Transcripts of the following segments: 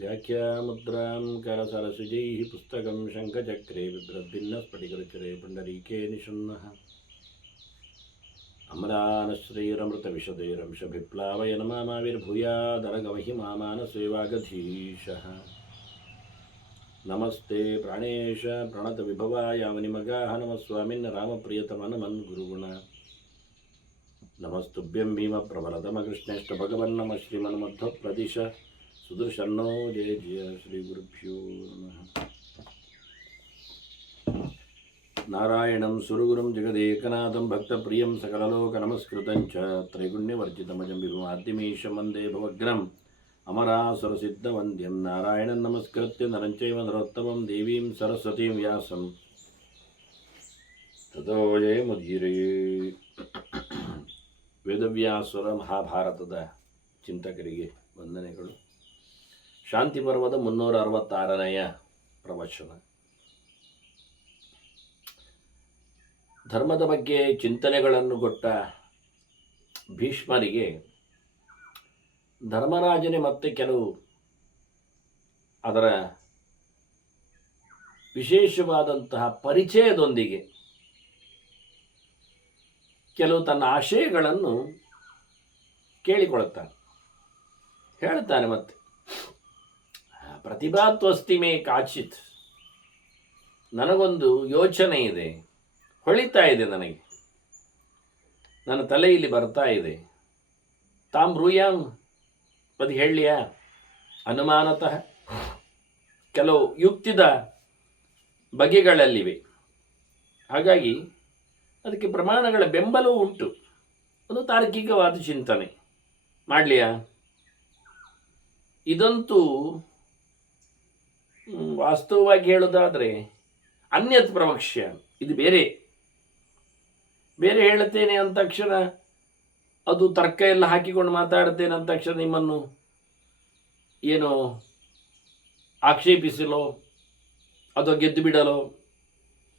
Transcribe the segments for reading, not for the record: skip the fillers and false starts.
ವ್ಯಾಖ್ಯಾಮುದ್ರಾಂ ಕರಸರಸುಜೈಃ ಪುಸ್ತಕಂ ಶಂಖಚಕ್ರೆ ಬಿಭ್ರದ್ಭಿನ್ನಸ್ಫಟಿಕರುಚಿರೆ ಪುಂಡರೀಕೆ ನಿಷನ್ನಃ ಅಮರಾನಶ್ರೀರಮೃತವಿಶದೈರಂಶಭಿಪ್ಲಾವಯನ ಮಾಮಾವಿರ್ಭೂಯಾದರಗಮಹಿಮಾ ಮಾನಸೇವಾಗಧೀಶಃ ನಮಸ್ತೆ ಪ್ರಾಣೇಶ ಪ್ರಣತವಿಭವಾಯ ಅವನಿಮಗಾಹ ನಮಃ ಸ್ವಾಮಿನ್ ರಾಮಪ್ರಿಯತಮನಮನ್ ಗುರುಗುಣ ನಮಸ್ತುಭ್ಯಂ ಭೀಮಪ್ರಬಲತಮಕೃಷ್ಣೇಷ್ಟ ಭಗವನ್ನಮ ಶ್ರೀಮನ್ಮಧ್ವಪ್ರದಿಶ ಸುದರ್ಶನ್ನೋ ಜಯ ಜಯ ಶ್ರೀ ಗುರುಭ್ಯೋ ನಮಃ. ನಾರಾಯಣಂ ಸುರಗುರುಂ ಜಗದೇಕನಾಥಂ ಭಕ್ತಪ್ರಿಯಂ ಸಕಲಲೋಕನಮಸ್ಕೃತಂ ಚ ತ್ರೈಗುಣ್ಯವರ್ಜಿತಮಜಂ ವಿಭುಮಾದ್ಯಮೀಶಂ ವಂದೇ ಭವಗ್ರಂ ಅಮರಾಸುರಸಿದ್ಧವಂದ್ಯಂ ನಾರಾಯಣಂ ನಮಸ್ಕೃತ್ಯ ನರಂಚೈವ ನರೋತ್ತಮಂ ದೇವೀಂ ಸರಸ್ವತೀಂ ವ್ಯಾಸಂ ತತೋ ಜಯಮುದೀರಯೇ. ವೇದವ್ಯಾಸರ ಮಹಾಭಾರತದ ಚಿಂತಕರಿಗೆ ವಂದನೆಗಳು. ಶಾಂತಿ ಪರ್ವದ 366ನೆಯ ಪ್ರವಚನ. ಧರ್ಮದ ಬಗ್ಗೆ ಚಿಂತನೆಗಳನ್ನು ಕೊಟ್ಟ ಭೀಷ್ಮರಿಗೆ ಧರ್ಮರಾಜನೇ ಮತ್ತೆ ಕೆಲವು ಅದರ ವಿಶೇಷವಾದಂತಹ ಪರಿಚಯದೊಂದಿಗೆ ಕೆಲವು ತನ್ನ ಆಶಯಗಳನ್ನು ಕೇಳಿಕೊಳ್ಳುತ್ತಾನೆ, ಹೇಳ್ತಾನೆ. ಮತ್ತೆ ಪ್ರತಿಭಾತ್ವಸ್ತಿ ಮೇ ಕಾಚಿತ್, ನನಗೊಂದು ಯೋಚನೆ ಇದೆ, ಹೊಳಿತಾ ಇದೆ, ನನಗೆ ನನ್ನ ತಲೆಯಲ್ಲಿ ಬರ್ತಾ ಇದೆ. ತಾಂ ಬ್ರೂಯಾಂ, ಅದು ಹೇಳಿಯ ಅನುಮಾನತಃ ಕೆಲವು ಯುಕ್ತಿದ ಬಗೆಗಳಲ್ಲಿವೆ, ಹಾಗಾಗಿ ಅದಕ್ಕೆ ಪ್ರಮಾಣಗಳ ಬೆಂಬಲವೂ ಉಂಟು. ಒಂದು ತಾರ್ಕಿಕವಾದ ಚಿಂತನೆ ಮಾಡಲಿಯಾ? ಇದಂತೂ ವಾಸ್ತವವಾಗಿ ಹೇಳೋದಾದರೆ ಅನ್ಯತ್ ಪ್ರವಕ್ಷ್ಯ, ಇದು ಬೇರೆ ಬೇರೆ ಹೇಳುತ್ತೇನೆ ಅಂದ ತಕ್ಷಣ, ಅದು ತರ್ಕ ಎಲ್ಲ ಹಾಕಿಕೊಂಡು ಮಾತಾಡುತ್ತೇನೆ ಅಂದ ತಕ್ಷಣ ನಿಮ್ಮನ್ನು ಏನೋ ಆಕ್ಷೇಪಿಸಲೋ ಅಥವಾ ಗೆದ್ದು ಬಿಡಲೋ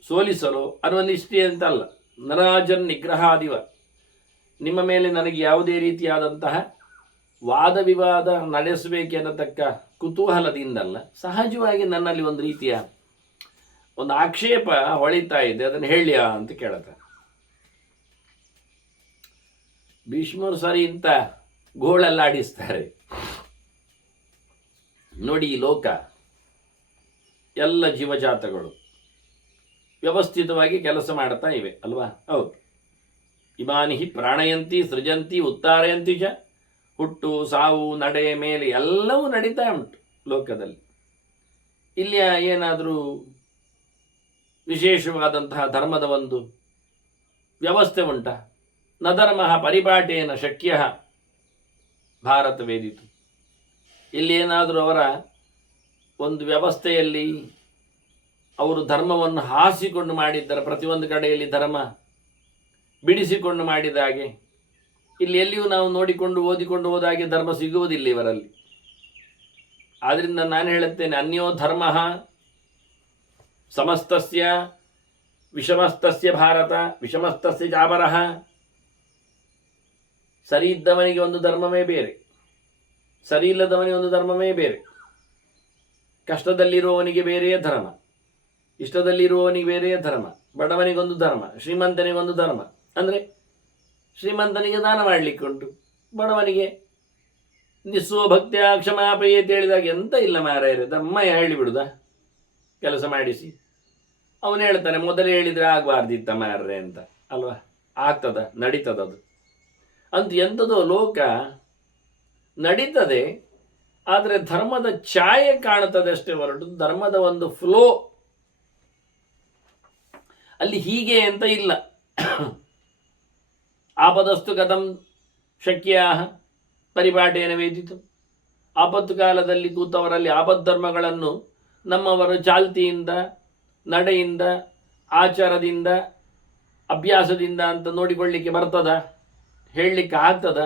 ಸೋಲಿಸಲೋ ಅನ್ನುವ ನಿಷ್ಠೆ ಅಂತಲ್ಲ. ನರಾಜನ್ ನಿಗ್ರಹಾದಿವ, ನಿಮ್ಮ ಮೇಲೆ ನನಗೆ ಯಾವುದೇ ರೀತಿಯಾದಂತಹ ವಾದ ವಿವಾದ ನಡೆಸಬೇಕೆನ್ನತಕ್ಕ ಕುತೂಹಲದಿಂದಲ್ಲ, ಸಹಜವಾಗಿ ನನ್ನಲ್ಲಿ ಒಂದು ರೀತಿಯ ಒಂದು ಆಕ್ಷೇಪ ಹೊಳಿತಾ ಇದೆ, ಅದನ್ನು ಹೇಳಿಯಾ ಅಂತ ಕೇಳುತ್ತಾರೆ. ಭೀಷ್ಮರು ಸರಿ ಇಂಥ ಗೋಳೆಲ್ಲ ಆಡಿಸ್ತಾರೆ. ನೋಡಿ, ಈ ಲೋಕ ಎಲ್ಲ ಜೀವಜಾತಗಳು ವ್ಯವಸ್ಥಿತವಾಗಿ ಕೆಲಸ ಮಾಡ್ತಾ ಇವೆ ಅಲ್ವಾ? ಹೌದು. ಇಮಾನಿ ಪ್ರಾಣಯಂತಿ ಸೃಜಂತಿ ಉತ್ತಾರಯಂತಿ ಚ, ಹುಟ್ಟು ಸಾವು ನಡೆ ಮೇಲೆ ಎಲ್ಲವೂ ನಡೀತಾ ಉಂಟು ಲೋಕದಲ್ಲಿ. ಇಲ್ಲಿ ಏನಾದರೂ ವಿಶೇಷವಾದಂತಹ ಧರ್ಮದ ಒಂದು ವ್ಯವಸ್ಥೆ ಉಂಟಾ? ನ ಧರ್ಮ ಪರಿಪಾಠೇನ ಶಕ್ಯ ಭಾರತ ವೇದಿತು. ಇಲ್ಲಿ ಏನಾದರೂ ಅವರ ಒಂದು ವ್ಯವಸ್ಥೆಯಲ್ಲಿ ಅವರು ಧರ್ಮವನ್ನು ಹಾಸಿಕೊಂಡು ಮಾಡಿದ್ದಾರೆ, ಪ್ರತಿಯೊಂದು ಕಡೆಯಲ್ಲಿ ಧರ್ಮ ಬಿಡಿಸಿಕೊಂಡು ಮಾಡಿದ ಹಾಗೆ ಇಲ್ಲಿ ಎಲ್ಲಿಯೂ ನಾವು ನೋಡಿಕೊಂಡು ಓದಿಕೊಂಡು ಹೋದಾಗೆ ಧರ್ಮ ಸಿಗುವುದಿಲ್ಲ ಇವರಲ್ಲಿ. ಆದ್ದರಿಂದ ನಾನು ಹೇಳುತ್ತೇನೆ, ಅನ್ಯೋ ಧರ್ಮ ಸಮಸ್ತಸ್ಯ ವಿಷಮಸ್ತಸ್ಯ ಭಾರತ ವಿಷಮಸ್ತಸ್ಯ ಜಾಬರಃ. ಸರಿ ಇದ್ದವನಿಗೆ ಒಂದು ಧರ್ಮವೇ ಬೇರೆ, ಸರಿ ಇಲ್ಲದವನಿಗೆ ಒಂದು ಧರ್ಮವೇ ಬೇರೆ. ಕಷ್ಟದಲ್ಲಿರುವವನಿಗೆ ಬೇರೆಯೇ ಧರ್ಮ, ಇಷ್ಟದಲ್ಲಿರುವವನಿಗೆ ಬೇರೆಯೇ ಧರ್ಮ. ಬಡವನಿಗೊಂದು ಧರ್ಮ, ಶ್ರೀಮಂತನಿಗೊಂದು ಧರ್ಮ. ಅಂದರೆ ಶ್ರೀಮಂತನಿಗೆ ದಾನ ಮಾಡಲಿಕ್ಕೆ ಉಂಟು, ಬಡವನಿಗೆ ನಿಸ್ಸೋ ಭಕ್ತಿಯ ಕ್ಷಮಾಪಯೇ ಅಂತ ಹೇಳಿದಾಗ ಎಂತ ಇಲ್ಲ ಮಾರಾಯರೆ, ದಮ್ಮ ಹೇಳಿಬಿಡುದ ಕೆಲಸ ಮಾಡಿಸಿ. ಅವನು ಹೇಳ್ತಾನೆ, ಮೊದಲೇ ಹೇಳಿದರೆ ಆಗಬಾರ್ದಿತ್ತ ಮಾರ್ರೆ ಅಂತ ಅಲ್ವಾ? ಆಗ್ತದ, ನಡೀತದದು ಅಂತ. ಎಂಥದೋ ಲೋಕ ನಡೀತದೆ, ಆದರೆ ಧರ್ಮದ ಛಾಯೆ ಕಾಣುತ್ತದೆ ಅಷ್ಟೇ ಹೊರಟು ಧರ್ಮದ ಒಂದು ಫ್ಲೋ ಅಲ್ಲಿ ಹೀಗೆ ಅಂತ ಇಲ್ಲ. ಆಪದಸ್ತು ಕಥಂ ಶಕ್ಯ ಪರಿಪಾಠೇನ ವೇದಿತು. ಆಪತ್ತು ಕಾಲದಲ್ಲಿ ಕೂತವರಲ್ಲಿ ಆಪದ್ಧರ್ಮಗಳನ್ನು ನಮ್ಮವರ ಚಾಲ್ತಿಯಿಂದ, ನಡೆಯಿಂದ, ಆಚಾರದಿಂದ, ಅಭ್ಯಾಸದಿಂದ ಅಂತ ನೋಡಿಕೊಳ್ಳಿಕ್ಕೆ ಬರ್ತದ? ಹೇಳಲಿಕ್ಕೆ ಆಗ್ತದ?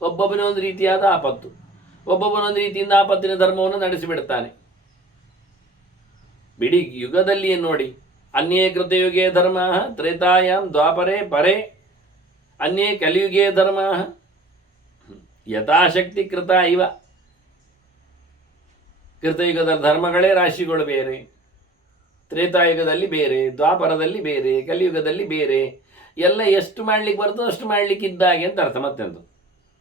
ಒಬ್ಬೊಬ್ಬನೊಂದು ರೀತಿಯಾದ ಆಪತ್ತು, ಒಬ್ಬೊಬ್ಬನೊಂದು ರೀತಿಯಿಂದ ಆಪತ್ತಿನ ಧರ್ಮವನ್ನು ನಡೆಸಿಬಿಡ್ತಾನೆ. ಬಿಡಿ ಯುಗದಲ್ಲಿ ನೋಡಿ, ಅನ್ಯೇ ಕೃತಯುಗೇ ಧರ್ಮ ತ್ರೇತಾಯಾಮ್ ದ್ವಾಪರೇ ಪರೇ, ಅನ್ಯೇ ಕಲಿಯುಗೇ ಧರ್ಮ ಯಥಾಶಕ್ತಿ ಕೃತ ಇವ. ಕೃತಯುಗದ ಧರ್ಮಗಳೇ ರಾಶಿಗಳು ಬೇರೆ, ತ್ರೇತಾಯುಗದಲ್ಲಿ ಬೇರೆ, ದ್ವಾಪರದಲ್ಲಿ ಬೇರೆ, ಕಲಿಯುಗದಲ್ಲಿ ಬೇರೆ. ಎಲ್ಲ ಎಷ್ಟು ಮಾಡ್ಲಿಕ್ಕೆ ಬರ್ತೋ ಅಷ್ಟು ಮಾಡ್ಲಿಕ್ಕೆ ಇದ್ದಾಗೆ ಅಂತ ಅರ್ಥ. ಮತ್ತೆಂದು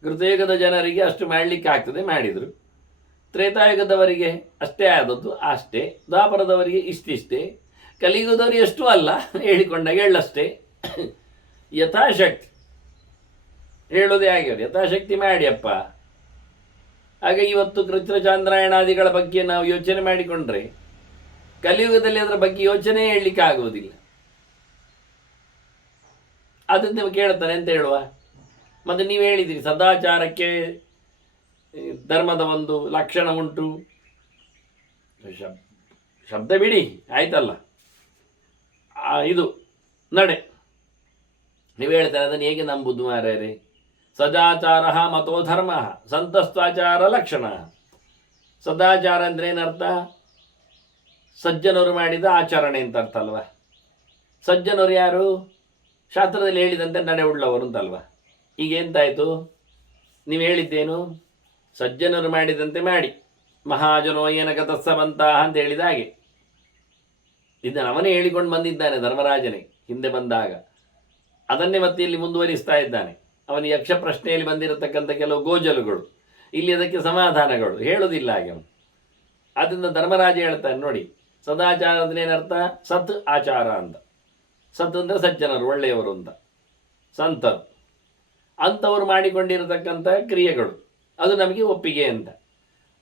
ಕೃತಯುಗದ ಜನರಿಗೆ ಅಷ್ಟು ಮಾಡ್ಲಿಕ್ಕೆ ಆಗ್ತದೆ, ಮಾಡಿದರು. ತ್ರೇತಾಯುಗದವರಿಗೆ ಅಷ್ಟೇ ಆದದ್ದು ಅಷ್ಟೇ, ದ್ವಾಪರದವರಿಗೆ ಇಷ್ಟಿಷ್ಟೇ, ಕಲಿಯುಗದವರು ಎಷ್ಟು ಅಲ್ಲ, ಹೇಳಿಕೊಂಡಾಗ ಎಳ್ಳಷ್ಟೇ. ಯಥಾಶಕ್ತಿ ಹೇಳೋದೇ ಆಗ್ಯವ್ರು, ಯಥಾಶಕ್ತಿ ಮಾಡಿಯಪ್ಪ. ಆಗ ಇವತ್ತು ಕೃಷ್ಣಚಾಂದ್ರಾಯಣಾದಿಗಳ ಬಗ್ಗೆ ನಾವು ಯೋಚನೆ ಮಾಡಿಕೊಂಡ್ರೆ ಕಲಿಯುಗದಲ್ಲಿ ಅದರ ಬಗ್ಗೆ ಯೋಚನೆ ಹೇಳಲಿಕ್ಕೆ ಆಗುವುದಿಲ್ಲ. ಅದನ್ನು ನೀವು ಕೇಳ್ತಾನೆ ಅಂತ ಹೇಳುವ. ಮತ್ತು ನೀವು ಹೇಳಿದಿರಿ ಸದಾಚಾರಕ್ಕೆ ಧರ್ಮದ ಒಂದು ಲಕ್ಷಣ ಉಂಟು. ಶಬ್ದ ಬಿಡಿ, ಆಯ್ತಲ್ಲ, ಇದು ನಡೆ. ನೀವು ಹೇಳ್ತಾರೆ ಅದನ್ನು ಹೇಗೆ ನಂಬುದು ಮಾರ್ಯಾರೆ? ಸದಾಚಾರ ಮತೋ ಧರ್ಮ ಸಂತಸ್ತಾಚಾರ ಲಕ್ಷಣ. ಸದಾಚಾರ ಅಂದ್ರೆ ಏನರ್ಥ? ಸಜ್ಜನರು ಮಾಡಿದ ಆಚರಣೆ ಅಂತ ಅರ್ಥ ಅಲ್ವಾ? ಸಜ್ಜನರು ಯಾರು? ಶಾಸ್ತ್ರದಲ್ಲಿ ಹೇಳಿದಂತೆ ನಡೆ ಉಳ್ಳವರು ಅಂತಲ್ವಾ? ಈಗ ಎಂತಾಯಿತು? ನೀವು ಹೇಳಿದ್ದೇನು? ಸಜ್ಜನರು ಮಾಡಿದಂತೆ ಮಾಡಿ, ಮಹಾಜನೋ ಏನ ಗತಸ್ಸವಂತಹ ಅಂತ ಹೇಳಿದ ಹಾಗೆ. ಇದನ್ನು ಅವನೇ ಹೇಳಿಕೊಂಡು ಬಂದಿದ್ದಾನೆ ಧರ್ಮರಾಜನೇ ಹಿಂದೆ ಬಂದಾಗ. ಅದನ್ನೇ ಮತ್ತೆ ಇಲ್ಲಿ ಮುಂದುವರಿಸ್ತಾ ಇದ್ದಾನೆ. ಅವನ ಯಕ್ಷ ಪ್ರಶ್ನೆಯಲ್ಲಿ ಬಂದಿರತಕ್ಕಂಥ ಕೆಲವು ಗೋಜಲುಗಳು, ಇಲ್ಲಿ ಅದಕ್ಕೆ ಸಮಾಧಾನಗಳು ಹೇಳೋದಿಲ್ಲ ಹಾಗೆ ಅವನು. ಆದ್ದರಿಂದ ಧರ್ಮರಾಜ ಹೇಳ್ತಾನೆ ನೋಡಿ, ಸದಾಚಾರ ಅಂದ್ರೆ ಏನರ್ಥ? ಸತ್ ಆಚಾರ ಅಂತ. ಸತ್ ಅಂದರೆ ಸಜ್ಜನರು, ಒಳ್ಳೆಯವರು ಅಂತ, ಸಂತರು ಅಂಥವ್ರು ಮಾಡಿಕೊಂಡಿರತಕ್ಕಂಥ ಕ್ರಿಯೆಗಳು, ಅದು ನಮಗೆ ಒಪ್ಪಿಗೆ ಅಂತ.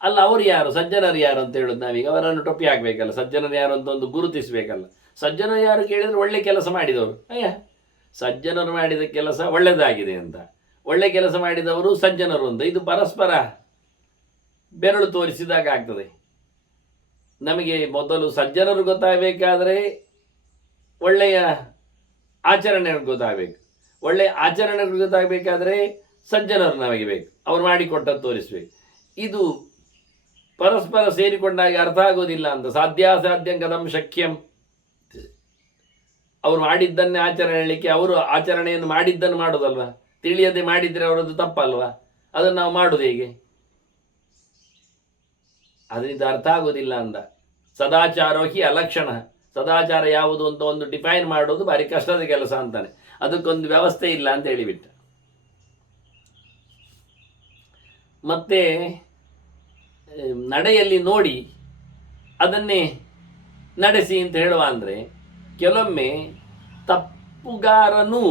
ಅಲ್ಲ, ಅವರು ಯಾರು? ಸಜ್ಜನರು ಯಾರು ಅಂತ ಹೇಳೋದು ನಾವೀಗ? ಅವರನ್ನು ಟೊಪ್ಪಿ ಹಾಕಬೇಕಲ್ಲ, ಸಜ್ಜನರು ಯಾರು ಅಂತ ಒಂದು ಗುರುತಿಸಬೇಕಲ್ಲ. ಸಜ್ಜನರು ಯಾರು ಕೇಳಿದರೆ ಒಳ್ಳೆ ಕೆಲಸ ಮಾಡಿದವರು. ಅಯ್ಯ, ಸಜ್ಜನರು ಮಾಡಿದ ಕೆಲಸ ಒಳ್ಳೆಯದಾಗಿದೆ ಅಂತ, ಒಳ್ಳೆ ಕೆಲಸ ಮಾಡಿದವರು ಸಜ್ಜನರು ಅಂತ. ಇದು ಪರಸ್ಪರ ಬೆರಳು ತೋರಿಸಿದಾಗ ಆಗ್ತದೆ. ನಮಗೆ ಮೊದಲು ಸಜ್ಜನರು ಗೊತ್ತಾಗಬೇಕಾದ್ರೆ ಒಳ್ಳೆಯ ಆಚರಣೆಗಳು ಗೊತ್ತಾಗಬೇಕು, ಒಳ್ಳೆಯ ಆಚರಣೆಗಳು ಗೊತ್ತಾಗಬೇಕಾದ್ರೆ ಸಜ್ಜನರು ನಮಗೆ ಬೇಕು, ಅವ್ರು ಮಾಡಿಕೊಟ್ಟದ್ದು ತೋರಿಸ್ಬೇಕು. ಇದು ಪರಸ್ಪರ ಸೇರಿಕೊಂಡಾಗ ಅರ್ಥ ಆಗೋದಿಲ್ಲ ಅಂತ. ಸಾಧ್ಯಾಸಾಧ್ಯಂ ಕಥಂ ಶಕ್ಯಂ. ಅವರು ಮಾಡಿದ್ದನ್ನೇ ಆಚರಣೆ ಹೇಳಲಿಕ್ಕೆ ಅವರು ಆಚರಣೆಯನ್ನು ಮಾಡಿದ್ದನ್ನು ಮಾಡೋದಲ್ವ? ತಿಳಿಯದೆ ಮಾಡಿದರೆ ಅವರದ್ದು ತಪ್ಪಲ್ವಾ? ಅದನ್ನು ನಾವು ಮಾಡೋದು ಹೇಗೆ? ಅದರಿಂದ ಅರ್ಥ ಆಗೋದಿಲ್ಲ ಅಂದ. ಸದಾಚಾರೋಹಿ ಅಲಕ್ಷಣ. ಸದಾಚಾರ ಯಾವುದು ಅಂತ ಒಂದು ಡಿಫೈನ್ ಮಾಡೋದು ಭಾರಿ ಕಷ್ಟದ ಕೆಲಸ ಅಂತಾನೆ. ಅದಕ್ಕೊಂದು ವ್ಯವಸ್ಥೆ ಇಲ್ಲ ಅಂತ ಹೇಳಿಬಿಟ್ಟ. ಮತ್ತೆ ನಡೆಯಲ್ಲಿ ನೋಡಿ ಅದನ್ನೇ ನಡೆಸಿ ಅಂತ ಹೇಳುವ ಅಂದರೆ, ಕೆಲವೊಮ್ಮೆ ತಪ್ಪುಗಾರನು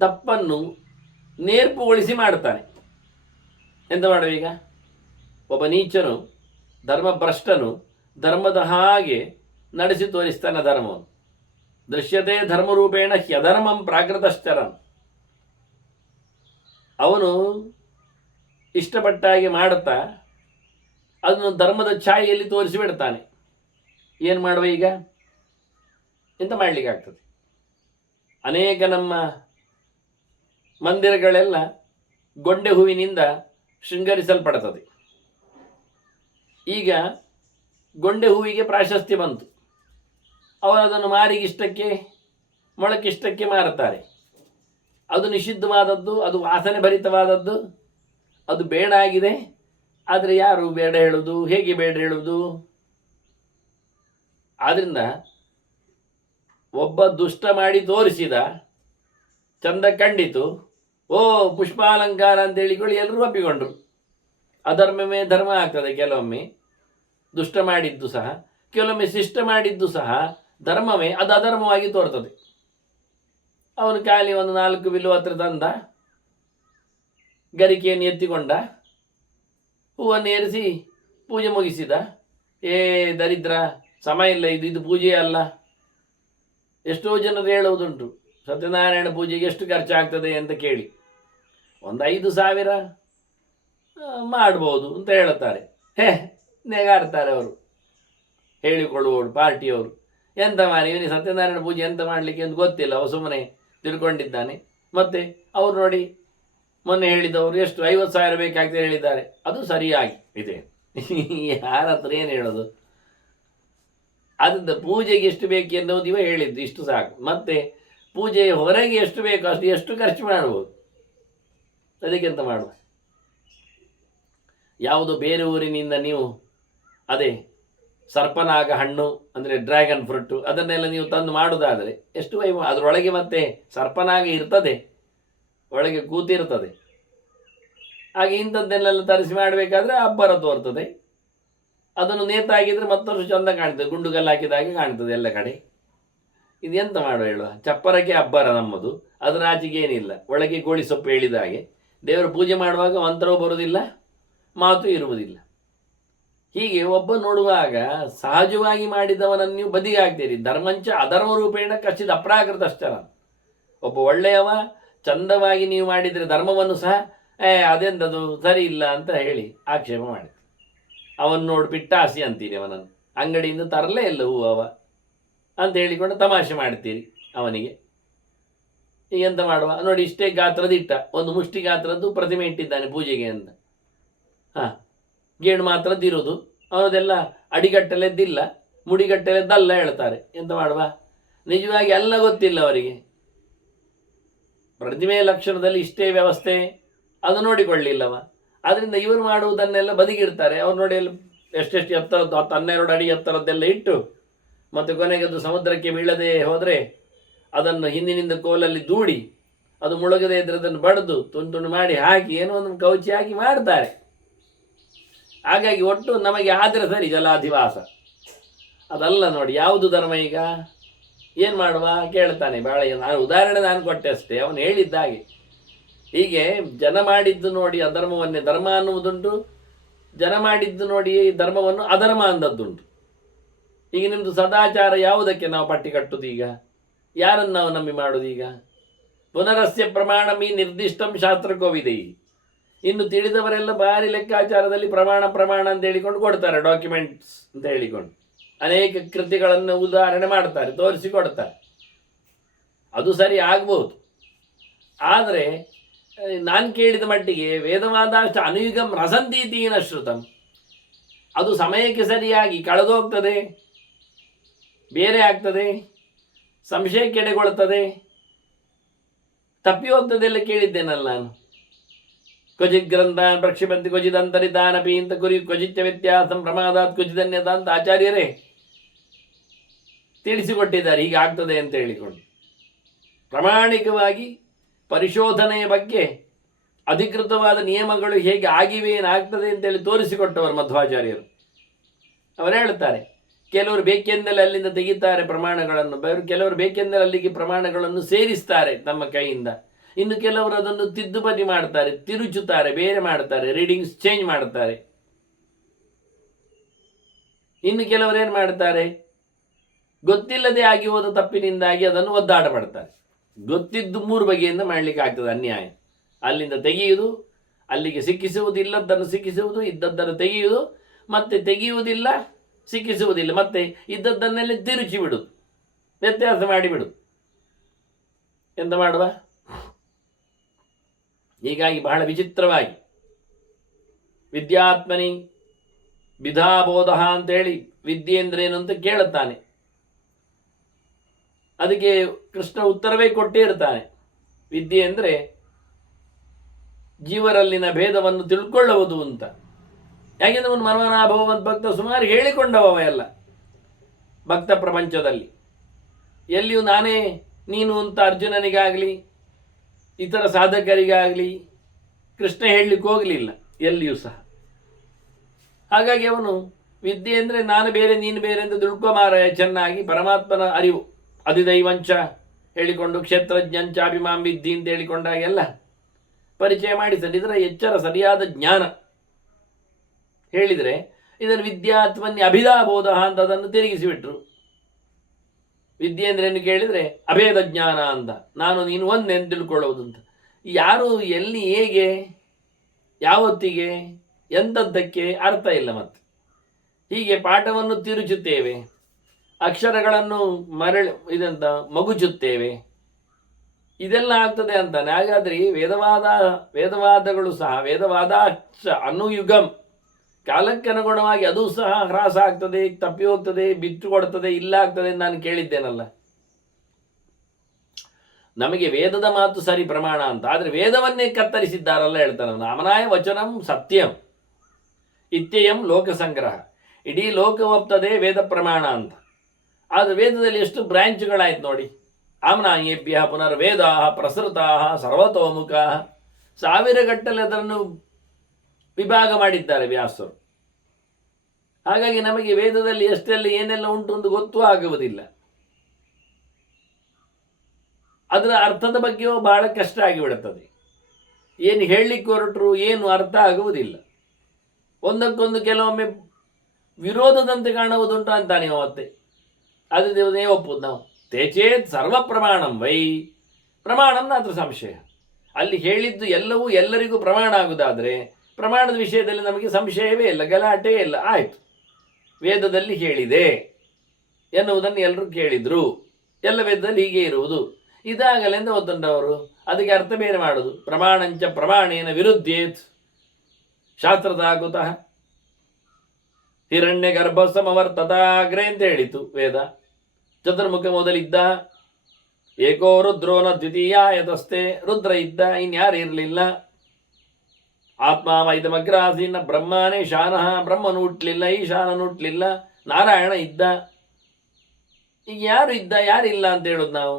ತಪ್ಪನ್ನು ನೇರ್ಪುಗೊಳಿಸಿ ಮಾಡ್ತಾನೆ. ಎಂತ ಮಾಡುವೀಗ? ಒಬ್ಬ ನೀಚನು, ಧರ್ಮಭ್ರಷ್ಟನು ಧರ್ಮದ ಹಾಗೆ ನಡೆಸಿ ತೋರಿಸ್ತಾನೆ ಧರ್ಮವನ್ನು. ದೃಶ್ಯತೆ ಧರ್ಮರೂಪೇಣ ಹ್ಯಧರ್ಮಂ ಪ್ರಾಕೃತಶ್ಚರನ್. ಅವನು ಇಷ್ಟಪಟ್ಟಾಗಿ ಮಾಡುತ್ತಾ ಅದನ್ನು ಧರ್ಮದ ಛಾಯೆಯಲ್ಲಿ ತೋರಿಸಿಬಿಡ್ತಾನೆ. ಏನು ಮಾಡುವ ಈಗ? ಎಂತ ಮಾಡಲಿಕ್ಕಾಗ್ತದೆ? ಅನೇಕ ನಮ್ಮ ಮಂದಿರಗಳೆಲ್ಲ ಗೊಂಡೆ ಹೂವಿನಿಂದ ಶೃಂಗರಿಸಲ್ಪಡ್ತದೆ. ಈಗ ಗೊಂಡೆ ಹೂವಿಗೆ ಪ್ರಾಶಸ್ತ್ಯ ಬಂತು. ಅವರು ಅದನ್ನು ಮಾರಿಗಿಷ್ಟಕ್ಕೆ, ಮೊಳಕಿಷ್ಟಕ್ಕೆ ಮಾರುತ್ತಾರೆ. ಅದು ನಿಷಿದ್ಧವಾದದ್ದು, ಅದು ವಾಸನೆ ಭರಿತವಾದದ್ದು, ಅದು ಬೇಡ ಆಗಿದೆ. ಆದರೆ ಯಾರು ಬೇಡ ಹೇಳುವುದು? ಹೇಗೆ ಬೇಡ ಹೇಳುವುದು? ಆದ್ದರಿಂದ ಒಬ್ಬ ದುಷ್ಟ ಮಾಡಿ ತೋರಿಸಿದ, ಚಂದ ಕಂಡಿತು, ಓ ಪುಷ್ಪಾಲಂಕಾರ ಅಂತ ಹೇಳಿಕೊಳ್ಳಿ ಎಲ್ಲರೂ ಒಪ್ಪಿಕೊಂಡ್ರು. ಅಧರ್ಮವೇ ಧರ್ಮ ಆಗ್ತದೆ ಕೆಲವೊಮ್ಮೆ, ದುಷ್ಟ ಮಾಡಿದ್ದು ಸಹ. ಕೆಲವೊಮ್ಮೆ ಶಿಷ್ಟ ಮಾಡಿದ್ದು ಸಹ ಧರ್ಮವೇ ಅದು ಅಧರ್ಮವಾಗಿ ತೋರ್ತದೆ. ಅವನು ಖಾಲಿ ಒಂದು 4 ಬಿಲ್ಲು ಹತ್ರ ತಂದ, ಗರಿಕೆಯನ್ನು ಎತ್ತಿಕೊಂಡ, ಹೂವನ್ನು ಏರಿಸಿ ಪೂಜೆ ಮುಗಿಸಿದ. ದರಿದ್ರ, ಸಮಯ ಇಲ್ಲ, ಇದು ಪೂಜೆ ಅಲ್ಲ. ಎಷ್ಟೋ ಜನರು ಹೇಳುವುದುಂಟು, ಸತ್ಯನಾರಾಯಣ ಪೂಜೆಗೆ ಎಷ್ಟು ಖರ್ಚಾಗ್ತದೆ ಅಂತ ಕೇಳಿ, ಒಂದು 5,000 ಮಾಡ್ಬೋದು ಅಂತ ಹೇಳುತ್ತಾರೆ. ನೆಗಾಡ್ತಾರೆ ಅವರು, ಹೇಳಿಕೊಳ್ಳುವವರು, ಪಾರ್ಟಿಯವರು. ಎಂತ ಮಾರಿ, ಇವನಿಗೆ ಸತ್ಯನಾರಾಯಣ ಪೂಜೆ ಎಂತ ಮಾಡಲಿಕ್ಕೆ ಅಂತ ಗೊತ್ತಿಲ್ಲ, ಅವ ಸುಮ್ಮನೆ ತಿಳ್ಕೊಂಡಿದ್ದಾನೆ. ಮತ್ತು ಅವ್ರು ನೋಡಿ, ಮೊನ್ನೆ ಹೇಳಿದವರು ಎಷ್ಟು 50,000 ಬೇಕಾಗ್ತದೆ ಹೇಳಿದ್ದಾರೆ. ಅದು ಸರಿಯಾಗಿ ಇದೆ. ಯಾರ ಹತ್ರ ಏನು ಹೇಳೋದು? ಅದರಿಂದ ಪೂಜೆಗೆ ಎಷ್ಟು ಬೇಕು ಎನ್ನುವುದು ಇವ ಹೇಳಿದ್ದು, ಇಷ್ಟು ಸಾಕು. ಮತ್ತು ಪೂಜೆಯ ಹೊರಗೆ ಎಷ್ಟು ಬೇಕು ಅಷ್ಟು ಎಷ್ಟು ಖರ್ಚು ಮಾಡ್ಬೋದು. ಅದಕ್ಕೆಂತ ಮಾಡುವ? ಯಾವುದು ಬೇರೆ ಊರಿನಿಂದ ನೀವು ಅದೇ ಸರ್ಪನಾಗ ಹಣ್ಣು ಅಂದರೆ ಡ್ರ್ಯಾಗನ್ ಫ್ರೂಟು ಅದನ್ನೆಲ್ಲ ನೀವು ತಂದು ಮಾಡುವುದಾದರೆ ಎಷ್ಟು ಅದರೊಳಗೆ ಮತ್ತೆ ಸರ್ಪನಾಗ ಇರ್ತದೆ, ಒಳಗೆ ಕೂತಿರ್ತದೆ. ಹಾಗೆ ಇಂಥದ್ದನ್ನೆಲ್ಲ ತರಿಸಿ ಮಾಡಬೇಕಾದ್ರೆ ಅಬ್ಬರ ತೋರ್ತದೆ. ಅದನ್ನು ನೇತಾಗಿದ್ರೆ ಮತ್ತಷ್ಟು ಚಂದ ಕಾಣ್ತದೆ, ಗುಂಡುಗಲ್ಲು ಹಾಕಿದಾಗೆ ಕಾಣ್ತದೆ ಎಲ್ಲ ಕಡೆ. ಇದೆಂತ ಮಾಡುವ ಹೇಳುವ? ಚಪ್ಪರಕ್ಕೆ ಅಬ್ಬರ ನಮ್ಮದು, ಅದರ ಆಚೆಗೆ ಏನಿಲ್ಲ. ಒಳಗೆ ಗೋಳಿ ಸೊಪ್ಪು ಹೇಳಿದ ಹಾಗೆ ದೇವರ ಪೂಜೆ ಮಾಡುವಾಗ ಮಂತ್ರವೂ ಬರುವುದಿಲ್ಲ, ಮಾತು ಇರುವುದಿಲ್ಲ. ಹೀಗೆ ಒಬ್ಬ ನೋಡುವಾಗ ಸಹಜವಾಗಿ ಮಾಡಿದವನನ್ನು ನೀವು ಬದಿಗೆ ಹಾಕ್ತೀರಿ. ಧರ್ಮಂಚ ಅಧರ್ಮ ರೂಪೇಣ ಕಚ್ಚಿದ ಅಪ್ರಾಕೃತ ಅಷ್ಟರ. ಒಬ್ಬ ಒಳ್ಳೆಯವ ಚಂದವಾಗಿ ನೀವು ಮಾಡಿದರೆ ಧರ್ಮವನ್ನು ಸಹ ಅದೆಂದದು ಸರಿ ಇಲ್ಲ ಅಂತ ಹೇಳಿ ಆಕ್ಷೇಪ ಮಾಡಿ ಅವನು ನೋಡಿ ಪಿಟ್ಟಾಸಿ ಅಂತೀರಿ. ಅವನನ್ನು ಅಂಗಡಿಯಿಂದ ತರಲೇ ಇಲ್ಲ ಹೂ ಅವ ಅಂತ ಹೇಳಿಕೊಂಡು ತಮಾಷೆ ಮಾಡ್ತೀರಿ ಅವನಿಗೆ. ಈಗ ಎಂತ ಮಾಡುವ ನೋಡಿ, ಇಷ್ಟೇ ಗಾತ್ರದ ಇಟ್ಟ, ಒಂದು ಮುಷ್ಟಿ ಗಾತ್ರದ್ದು ಪ್ರತಿಮೆ ಇಟ್ಟಿದ್ದಾನೆ ಪೂಜೆಗೆ ಅಂತ. ಗೇಣು ಮಾತ್ರದ್ದಿರೋದು, ಅವನದೆಲ್ಲ ಅಡಿಗಟ್ಟಲೆದ್ದಿಲ್ಲ, ಮುಡಿಗಟ್ಟಲೆದ್ದಲ್ಲ ಹೇಳ್ತಾರೆ. ಎಂತ ಮಾಡುವ? ನಿಜವಾಗಿ ಎಲ್ಲ ಗೊತ್ತಿಲ್ಲ ಅವರಿಗೆ. ಪ್ರತಿಮೆಯ ಲಕ್ಷಣದಲ್ಲಿ ಇಷ್ಟೇ ವ್ಯವಸ್ಥೆ ಅದು ನೋಡಿಕೊಳ್ಳಿಲ್ಲವ. ಅದರಿಂದ ಇವರು ಮಾಡುವುದನ್ನೆಲ್ಲ ಬದಿಗಿಡ್ತಾರೆ. ಅವ್ರು ನೋಡಿ ಎಷ್ಟೆಷ್ಟು ಎತ್ತರದ್ದು 12 ಅಡಿ ಎತ್ತರದ್ದೆಲ್ಲ ಇಟ್ಟು ಮತ್ತು ಕೊನೆಗೆ ಅದು ಸಮುದ್ರಕ್ಕೆ ಬೀಳದೆ ಹೋದರೆ ಅದನ್ನು ಹಿಂದಿನಿಂದ ಕೋಲಲ್ಲಿ ದೂಡಿ ಅದು ಮುಳುಗದೆ ಇದ್ರೆ ಅದನ್ನು ಬಡಿದು ತುಂಡು ಮಾಡಿ ಹಾಕಿ ಏನೋ ಒಂದು ಕೌಚಿ ಹಾಕಿ ಮಾಡ್ತಾರೆ. ಹಾಗಾಗಿ ಒಟ್ಟು ನಮಗೆ ಆದರೆ ಸರಿ ಜಲಾಧಿವಾಸ ಅದಲ್ಲ. ನೋಡಿ ಯಾವುದು ಧರ್ಮ ಈಗ ಏನು ಮಾಡುವ ಕೇಳ್ತಾನೆ. ಭಾಳ ಉದಾಹರಣೆ ನಾನು ಕೊಟ್ಟೆ ಅಷ್ಟೇ, ಅವನು ಹೇಳಿದ್ದಾಗೆ. ಹೀಗೆ ಜನ ಮಾಡಿದ್ದು ನೋಡಿ ಅಧರ್ಮವನ್ನೇ ಧರ್ಮ ಅನ್ನುವುದುಂಟು, ಜನ ಮಾಡಿದ್ದು ನೋಡಿ ಧರ್ಮವನ್ನು ಅಧರ್ಮ ಅಂದದ್ದುಂಟು. ಈಗ ನಿಮ್ಮದು ಸದಾಚಾರ ಯಾವುದಕ್ಕೆ ನಾವು ಪಟ್ಟಿ ಕಟ್ಟುದು? ಈಗ ಯಾರನ್ನು ನಾವು ನಂಬಿ ಮಾಡೋದು? ಈಗ ಪುನರಸ್ಯ ಪ್ರಮಾಣಮಿ ನಿರ್ದಿಷ್ಟಂ ಶಾಸ್ತ್ರಕೋವಿದೆ. ಇನ್ನು ತಿಳಿದವರೆಲ್ಲ ಭಾರಿ ಲೆಕ್ಕಾಚಾರದಲ್ಲಿ ಪ್ರಮಾಣ ಅಂತ ಹೇಳಿಕೊಂಡು ಕೊಡ್ತಾರೆ, ಡಾಕ್ಯುಮೆಂಟ್ಸ್ ಅಂತ ಹೇಳಿಕೊಂಡು ಅನೇಕ ಕೃತಿಗಳನ್ನು ಉದಾಹರಣೆ ಮಾಡ್ತಾರೆ, ತೋರಿಸಿಕೊಡ್ತಾರೆ. ಅದು ಸರಿ ಆಗ್ಬೋದು. ಆದರೆ ನಾನು ಕೇಳಿದ ಮಟ್ಟಿಗೆ ವೇದವಾದಾಷ್ಟ ಅನುಯುಗಂ ರಸಂತೀತೀನ ಶ್ರುತಂ, ಅದು ಸಮಯಕ್ಕೆ ಸರಿಯಾಗಿ ಕಳೆದೋಗ್ತದೆ, ಬೇರೆ ಆಗ್ತದೆ, ಸಂಶಯಕ್ಕೆಡೆಗೊಳ್ತದೆ, ತಪ್ಪಿ ಹೋಗ್ತದೆ ಎಲ್ಲ ಕೇಳಿದ್ದೇನಲ್ಲ ನಾನು. ಕ್ವಚಿತ್ ಗ್ರಂಥಾನ್ ಪ್ರಕ್ಷಿಪಂತಿ ಕ್ವಚಿತ್ ಅಂತರಿತಾನಪಿ ಅಂತ ಕ್ವಚಿತ್ಯ ವ್ಯತ್ಯಾಸಂ ಪ್ರಮಾದಾತ್ ಕ್ವಚಿದನ್ಯತ ಅಂತ ಆಚಾರ್ಯರೇ ತಿಳಿಸಿಕೊಟ್ಟಿದ್ದಾರೆ. ಹೀಗೆ ಆಗ್ತದೆ ಅಂತ ಹೇಳಿಕೊಂಡು ಪ್ರಾಮಾಣಿಕವಾಗಿ ಪರಿಶೋಧನೆಯ ಬಗ್ಗೆ ಅಧಿಕೃತವಾದ ನಿಯಮಗಳು ಹೇಗೆ ಆಗಿವೆ ಏನಾಗ್ತದೆ ಅಂತೇಳಿ ತೋರಿಸಿಕೊಟ್ಟವರು ಮಧ್ವಾಚಾರ್ಯರು. ಅವರು ಹೇಳ್ತಾರೆ, ಕೆಲವರು ಬೇಕೆಂದಲೇ ಅಲ್ಲಿಂದ ತೆಗಿತಾರೆ ಪ್ರಮಾಣಗಳನ್ನು, ಕೆಲವರು ಬೇಕೆಂದರೆ ಅಲ್ಲಿಗೆ ಪ್ರಮಾಣಗಳನ್ನು ಸೇರಿಸ್ತಾರೆ ತಮ್ಮ ಕೈಯಿಂದ. ಇನ್ನು ಕೆಲವರು ಅದನ್ನು ತಿದ್ದುಪಡಿ ಮಾಡ್ತಾರೆ, ತಿರುಚುತ್ತಾರೆ, ಬೇರೆ ಮಾಡ್ತಾರೆ, ರೀಡಿಂಗ್ಸ್ ಚೇಂಜ್ ಮಾಡ್ತಾರೆ. ಇನ್ನು ಕೆಲವರು ಏನು ಮಾಡ್ತಾರೆ, ಗೊತ್ತಿಲ್ಲದೆ ಆಗಿ ಹೋದ ತಪ್ಪಿನಿಂದಾಗಿ ಅದನ್ನು ಒದ್ದಾಡ ಮಾಡ್ತಾರೆ. ಗೊತ್ತಿದ್ದು 3 ಬಗೆಯಿಂದ ಮಾಡಲಿಕ್ಕೆ ಆಗ್ತದೆ ಅನ್ಯಾಯ. ಅಲ್ಲಿಂದ ತೆಗೆಯುವುದು, ಅಲ್ಲಿಗೆ ಸಿಕ್ಕಿಸುವುದು, ಇಲ್ಲದ್ದನ್ನು ಸಿಕ್ಕಿಸುವುದು, ಇದ್ದದ್ದನ್ನು ತೆಗೆಯುವುದು, ಮತ್ತೆ ತೆಗೆಯುವುದಿಲ್ಲ, ಸಿಕ್ಕಿಸುವುದಿಲ್ಲ, ಮತ್ತೆ ಇದ್ದದ್ದನ್ನೆಲ್ಲ ತಿರುಚಿ ಬಿಡುದು, ವ್ಯತ್ಯಾಸ ಮಾಡಿಬಿಡುದು. ಎಂತ ಮಾಡುವ? ಹೀಗಾಗಿ ಬಹಳ ವಿಚಿತ್ರವಾಗಿ ವಿದ್ಯಾತ್ಮನಿ ವಿಧಾಬೋಧ ಅಂತೇಳಿ ವಿದ್ಯೆ ಅಂದ್ರೇನು ಅಂತ ಕೇಳುತ್ತಾನೆ. ಅದಕ್ಕೆ ಕೃಷ್ಣ ಉತ್ತರವೇ ಕೊಟ್ಟೇ ಇರ್ತಾನೆ. ವಿದ್ಯೆ ಅಂದರೆ ಜೀವರಲ್ಲಿನ ಭೇದವನ್ನು ತಿಳ್ಕೊಳ್ಳುವುದು ಅಂತ. ಯಾಕೆಂದ್ರೆ ಅವನು ಮನ್ಮನಾಭವಂತ ಭಕ್ತ ಸುಮಾರು ಹೇಳಿಕೊಂಡವ ಎಲ್ಲ ಭಕ್ತ ಪ್ರಪಂಚದಲ್ಲಿ. ಎಲ್ಲಿಯೂ ನಾನೇ ನೀನು ಅಂತ ಅರ್ಜುನನಿಗಾಗಲಿ ಇತರ ಸಾಧಕರಿಗಾಗಲಿ ಕೃಷ್ಣ ಹೇಳಲಿಕ್ಕೆ ಹೋಗಲಿಲ್ಲ ಎಲ್ಲಿಯೂ ಸಹ. ಹಾಗಾಗಿ ಅವನು ವಿದ್ಯೆ ಅಂದರೆ ನಾನು ಬೇರೆ ನೀನು ಬೇರೆ ಅಂತ ತಿಳ್ಕೊಮಾರ ಚೆನ್ನಾಗಿ ಪರಮಾತ್ಮನ ಅರಿವು ಅಧಿದೈವಂಚ ಹೇಳಿಕೊಂಡು ಕ್ಷೇತ್ರಜ್ಞಂಚ ಅಭಿಮಾಂ ವಿದ್ಯೆ ಅಂತ ಹೇಳಿಕೊಂಡಾಗೆಲ್ಲ ಪರಿಚಯ ಮಾಡಿಸಲಿ. ಇದರ ಎಚ್ಚರ ಸರಿಯಾದ ಜ್ಞಾನ ಹೇಳಿದರೆ ಇದನ್ನು ವಿದ್ಯಾತ್ಮನ್ಯ ಅಭಿಧಾಬೋಧ ಅಂತ ಅದನ್ನು ತಿರುಗಿಸಿಬಿಟ್ರು. ವಿದ್ಯೆ ಅಂದ್ರೇನು ಕೇಳಿದರೆ ಅಭೇದ ಜ್ಞಾನ ಅಂತ, ನಾನು ನೀನು ಒಂದೇ ಅಂತ ತಿಳ್ಕೊಳ್ಳೋದು ಅಂತ. ಯಾರು ಎಲ್ಲಿ ಹೇಗೆ ಯಾವತ್ತಿಗೆ ಎಂಥದ್ದಕ್ಕೆ ಅರ್ಥ ಇಲ್ಲ. ಮತ್ತೆ ಹೀಗೆ ಪಾಠವನ್ನು ತಿರುಚುತ್ತೇವೆ, ಅಕ್ಷರಗಳನ್ನು ಇದಂತ ಮಗುಚುತ್ತೇವೆ, ಇದೆಲ್ಲ ಆಗ್ತದೆ ಅಂತಾನೆ. ಹಾಗಾದ್ರೆ ವೇದವಾದಗಳು ಸಹ ವೇದವಾದಾಚ ಅನುಯುಗಂ ಕಾಲಕ್ಕೆ ಅನುಗುಣವಾಗಿ ಅದು ಸಹ ಹ್ರಾಸ ಆಗ್ತದೆ, ತಪ್ಪಿ ಹೋಗ್ತದೆ, ಬಿಟ್ಟು ಕೊಡ್ತದೆ, ಇಲ್ಲ ಆಗ್ತದೆ ನಾನು ಕೇಳಿದ್ದೇನಲ್ಲ. ನಮಗೆ ವೇದದ ಮಾತು ಸರಿ ಪ್ರಮಾಣ ಅಂತ. ಆದರೆ ವೇದವನ್ನೇ ಕತ್ತರಿಸಿದ್ದಾರಲ್ಲ ಹೇಳ್ತಾನೆ. ನಾಮನಾಯ ವಚನಂ ಸತ್ಯಂ ಇತ್ಯಯಂ ಲೋಕ ಸಂಗ್ರಹ. ಇಡೀ ಲೋಕ ಒಪ್ತದೆ ವೇದ ಪ್ರಮಾಣ ಅಂತ. ಆದರೆ ವೇದದಲ್ಲಿ ಎಷ್ಟು ಬ್ರಾಂಚ್ಗಳಾಯ್ತು ನೋಡಿ. ಆಮ್ನಾಯೇಭ್ಯ ಪುನರ್ವೇದಾ ಪ್ರಸೃತಾ ಸರ್ವತೋಮುಖ. ಸಾವಿರಗಟ್ಟಲೆ ಅದನ್ನು ವಿಭಾಗ ಮಾಡಿದ್ದಾರೆ ವ್ಯಾಸರು. ಹಾಗಾಗಿ ನಮಗೆ ವೇದದಲ್ಲಿ ಎಷ್ಟೆಲ್ಲ ಏನೆಲ್ಲ ಉಂಟು ಅಂತ ಗೊತ್ತೂ ಆಗುವುದಿಲ್ಲ. ಅದರ ಅರ್ಥದ ಬಗ್ಗೆಯೂ ಬಹಳ ಕಷ್ಟ ಆಗಿಬಿಡುತ್ತದೆ. ಏನು ಹೇಳಲಿಕ್ಕೆ ಹೊರಟರು ಏನು ಅರ್ಥ ಆಗುವುದಿಲ್ಲ. ಒಂದಕ್ಕೊಂದು ಕೆಲವೊಮ್ಮೆ ವಿರೋಧದಂತೆ ಕಾಣುವುದುಂಟು ಅಂತ ನೀವು ಮತ್ತೆ ಅದು ದೇವನೇ ಒಪ್ಪುದು ನಾವು. ತೇಚೇತ್ ಸರ್ವ ಪ್ರಮಾಣಂ ವೈ ಪ್ರಮಾಣಂ ನಾತ್ರ ಸಂಶಯ. ಅಲ್ಲಿ ಹೇಳಿದ್ದು ಎಲ್ಲವೂ ಎಲ್ಲರಿಗೂ ಪ್ರಮಾಣ ಆಗುವುದಾದರೆ ಪ್ರಮಾಣದ ವಿಷಯದಲ್ಲಿ ನಮಗೆ ಸಂಶಯವೇ ಇಲ್ಲ, ಗಲಾಟೆ ಇಲ್ಲ. ಆಯಿತು, ವೇದದಲ್ಲಿ ಹೇಳಿದೆ ಎನ್ನುವುದನ್ನು ಎಲ್ಲರೂ ಕೇಳಿದರು, ಎಲ್ಲ ವೇದದಲ್ಲಿ ಹೀಗೆ ಇರುವುದು ಇದಾಗಲೆಂದು ಓದಂಡವರು ಅದಕ್ಕೆ ಅರ್ಥ ಬೇರೆ ಮಾಡೋದು. ಪ್ರಮಾಣಂಚ ಪ್ರಮಾಣೇನ ವಿರುದ್ಧೇತ್ ಶಾಸ್ತ್ರದ ಕುತಃ ಹಿರಣ್ಯ ಗರ್ಭ ಸಮವರ್ತತಾಗ್ರೆ ಅಂತ ಹೇಳಿತು ವೇದ. ಚತುರ್ಮುಖ ಮೊದಲಿದ್ದ, ಏಕೋ ರುದ್ರೋನ ದ್ವಿತೀಯ ಯತಸ್ತೆ, ರುದ್ರ ಇದ್ದ, ಇನ್ಯಾರು ಇರಲಿಲ್ಲ. ಆತ್ಮ ವೈದಮಗ್ರಾಸೀನ ಬ್ರಹ್ಮನೇ ಶಾನಃ, ಬ್ರಹ್ಮನು ಹುಟ್ಟಲಿಲ್ಲ, ಈಶಾನನು ಹುಟ್ಟಲಿಲ್ಲ, ನಾರಾಯಣ ಇದ್ದ. ಈಗ ಯಾರು ಇದ್ದ ಯಾರಿಲ್ಲ ಅಂತ ಹೇಳೋದು ನಾವು.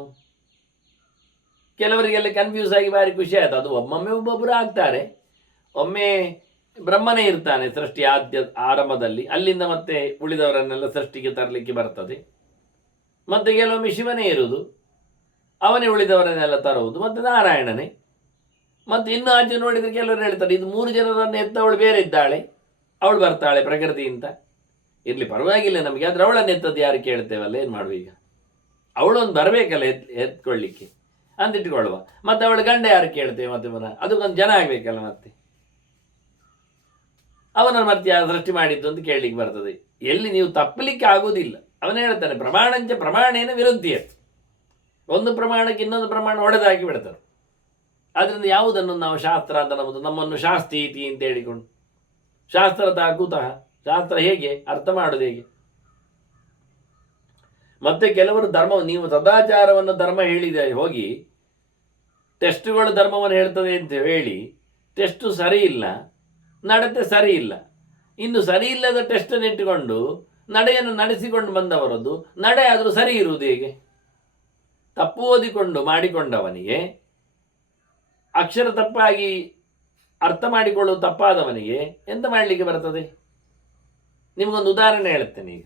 ಕೆಲವರಿಗೆಲ್ಲ ಕನ್ಫ್ಯೂಸ್ ಆಗಿ ಭಾರಿ ಖುಷಿ ಆಯ್ತು. ಅದು ಒಮ್ಮೊಮ್ಮೆ ಒಬ್ಬೊಬ್ಬರು ಆಗ್ತಾರೆ. ಒಮ್ಮೆ ಬ್ರಹ್ಮನೇ ಇರ್ತಾನೆ ಸೃಷ್ಟಿ ಆರಂಭದಲ್ಲಿ, ಅಲ್ಲಿಂದ ಮತ್ತೆ ಉಳಿದವರನ್ನೆಲ್ಲ ಸೃಷ್ಟಿಗೆ ತರಲಿಕ್ಕೆ ಬರ್ತದೆ. ಮತ್ತೆ ಕೆಲವೊಮ್ಮೆ ಶಿವನೇ ಇರುವುದು, ಅವನೇ ಉಳಿದವರನ್ನೆಲ್ಲ ತರುವುದು, ಮತ್ತೆ ನಾರಾಯಣನೇ. ಮತ್ತೆ ಇನ್ನು ಆಚೆ ನೋಡಿದರೆ ಕೆಲವರು ಹೇಳ್ತಾರೆ ಇದು 3 ಜನರನ್ನು ಎತ್ತವಳು ಬೇರೆ ಇದ್ದಾಳೆ, ಅವಳು ಬರ್ತಾಳೆ ಪ್ರಕೃತಿಯಿಂದ. ಇರಲಿ ಪರವಾಗಿಲ್ಲ ನಮಗೆ, ಆದರೆ ಅವಳನ್ನು ಎತ್ತದ್ದು ಯಾರು ಕೇಳ್ತೇವಲ್ಲ, ಏನು ಮಾಡುವ ಈಗ. ಅವಳೊಂದು ಬರಬೇಕಲ್ಲ ಎತ್ಕೊಳ್ಳಿಕ್ಕೆ ಅಂತಿಟ್ಕೊಳ್ಳುವ. ಮತ್ತೆ ಅವಳ ಗಂಡ ಯಾರು ಕೇಳ್ತೇವೆ ಮತ್ತೆ ಪುನಃ ಅದಕ್ಕೊಂದು ಜನ ಆಗಬೇಕಲ್ಲ. ಮತ್ತೆ ಅವನನ್ನು ಮತ್ತೆ ಯಾರು ಸೃಷ್ಟಿ ಮಾಡಿದ್ದು ಅಂತ ಕೇಳಲಿಕ್ಕೆ ಬರ್ತದೆ. ಎಲ್ಲಿ ನೀವು ತಪ್ಪಲಿಕ್ಕೆ ಆಗುವುದಿಲ್ಲ. ಅವನೇ ಹೇಳ್ತಾನೆ ಪ್ರಮಾಣಂಚ ಪ್ರಮಾಣೇನ ವಿರುದ್ಧಿಯತ್. ಒಂದು ಪ್ರಮಾಣಕ್ಕೆ ಇನ್ನೊಂದು ಪ್ರಮಾಣ ಹೊಡೆದಾಕಿ ಬಿಡ್ತಾರೆ. ಆದ್ದರಿಂದ ಯಾವುದನ್ನು ನಾವು ಶಾಸ್ತ್ರ ಅಂತ ನಮ್ಮದು, ನಮ್ಮನ್ನು ಶಾಸ್ತೀತಿ ಅಂತ ಹೇಳಿಕೊಂಡು ಶಾಸ್ತ್ರದ ಕೂತಃ ಶಾಸ್ತ್ರ ಹೇಗೆ ಅರ್ಥ ಮಾಡೋದು ಹೇಗೆ. ಮತ್ತೆ ಕೆಲವರು ಧರ್ಮ, ನೀವು ಸದಾಚಾರವನ್ನು ಧರ್ಮ ಹೇಳಿದೆ ಹೋಗಿ ಟೆಸ್ಟ್ಗಳು ಧರ್ಮವನ್ನು ಹೇಳ್ತದೆ ಅಂತ ಹೇಳಿ ಟೆಸ್ಟು ಸರಿ ಇಲ್ಲ, ನಡತೆ ಸರಿ ಇಲ್ಲ. ಇನ್ನು ಸರಿ ಇಲ್ಲದ ಟೆಸ್ಟನ್ನು ಇಟ್ಟುಕೊಂಡು ನಡೆಯನ್ನು ನಡೆಸಿಕೊಂಡು ಬಂದವರದ್ದು ನಡೆ ಆದರೂ ಸರಿ ಇರುವುದು ಹೇಗೆ. ತಪ್ಪು ಓದಿಕೊಂಡು ಮಾಡಿಕೊಂಡವನಿಗೆ, ಅಕ್ಷರ ತಪ್ಪಾಗಿ ಅರ್ಥ ಮಾಡಿಕೊಳ್ಳುವುದು ತಪ್ಪಾದವನಿಗೆ ಎಂತ ಮಾಡಲಿಕ್ಕೆ ಬರ್ತದೆ. ನಿಮಗೊಂದು ಉದಾಹರಣೆ ಹೇಳುತ್ತೇನೆ.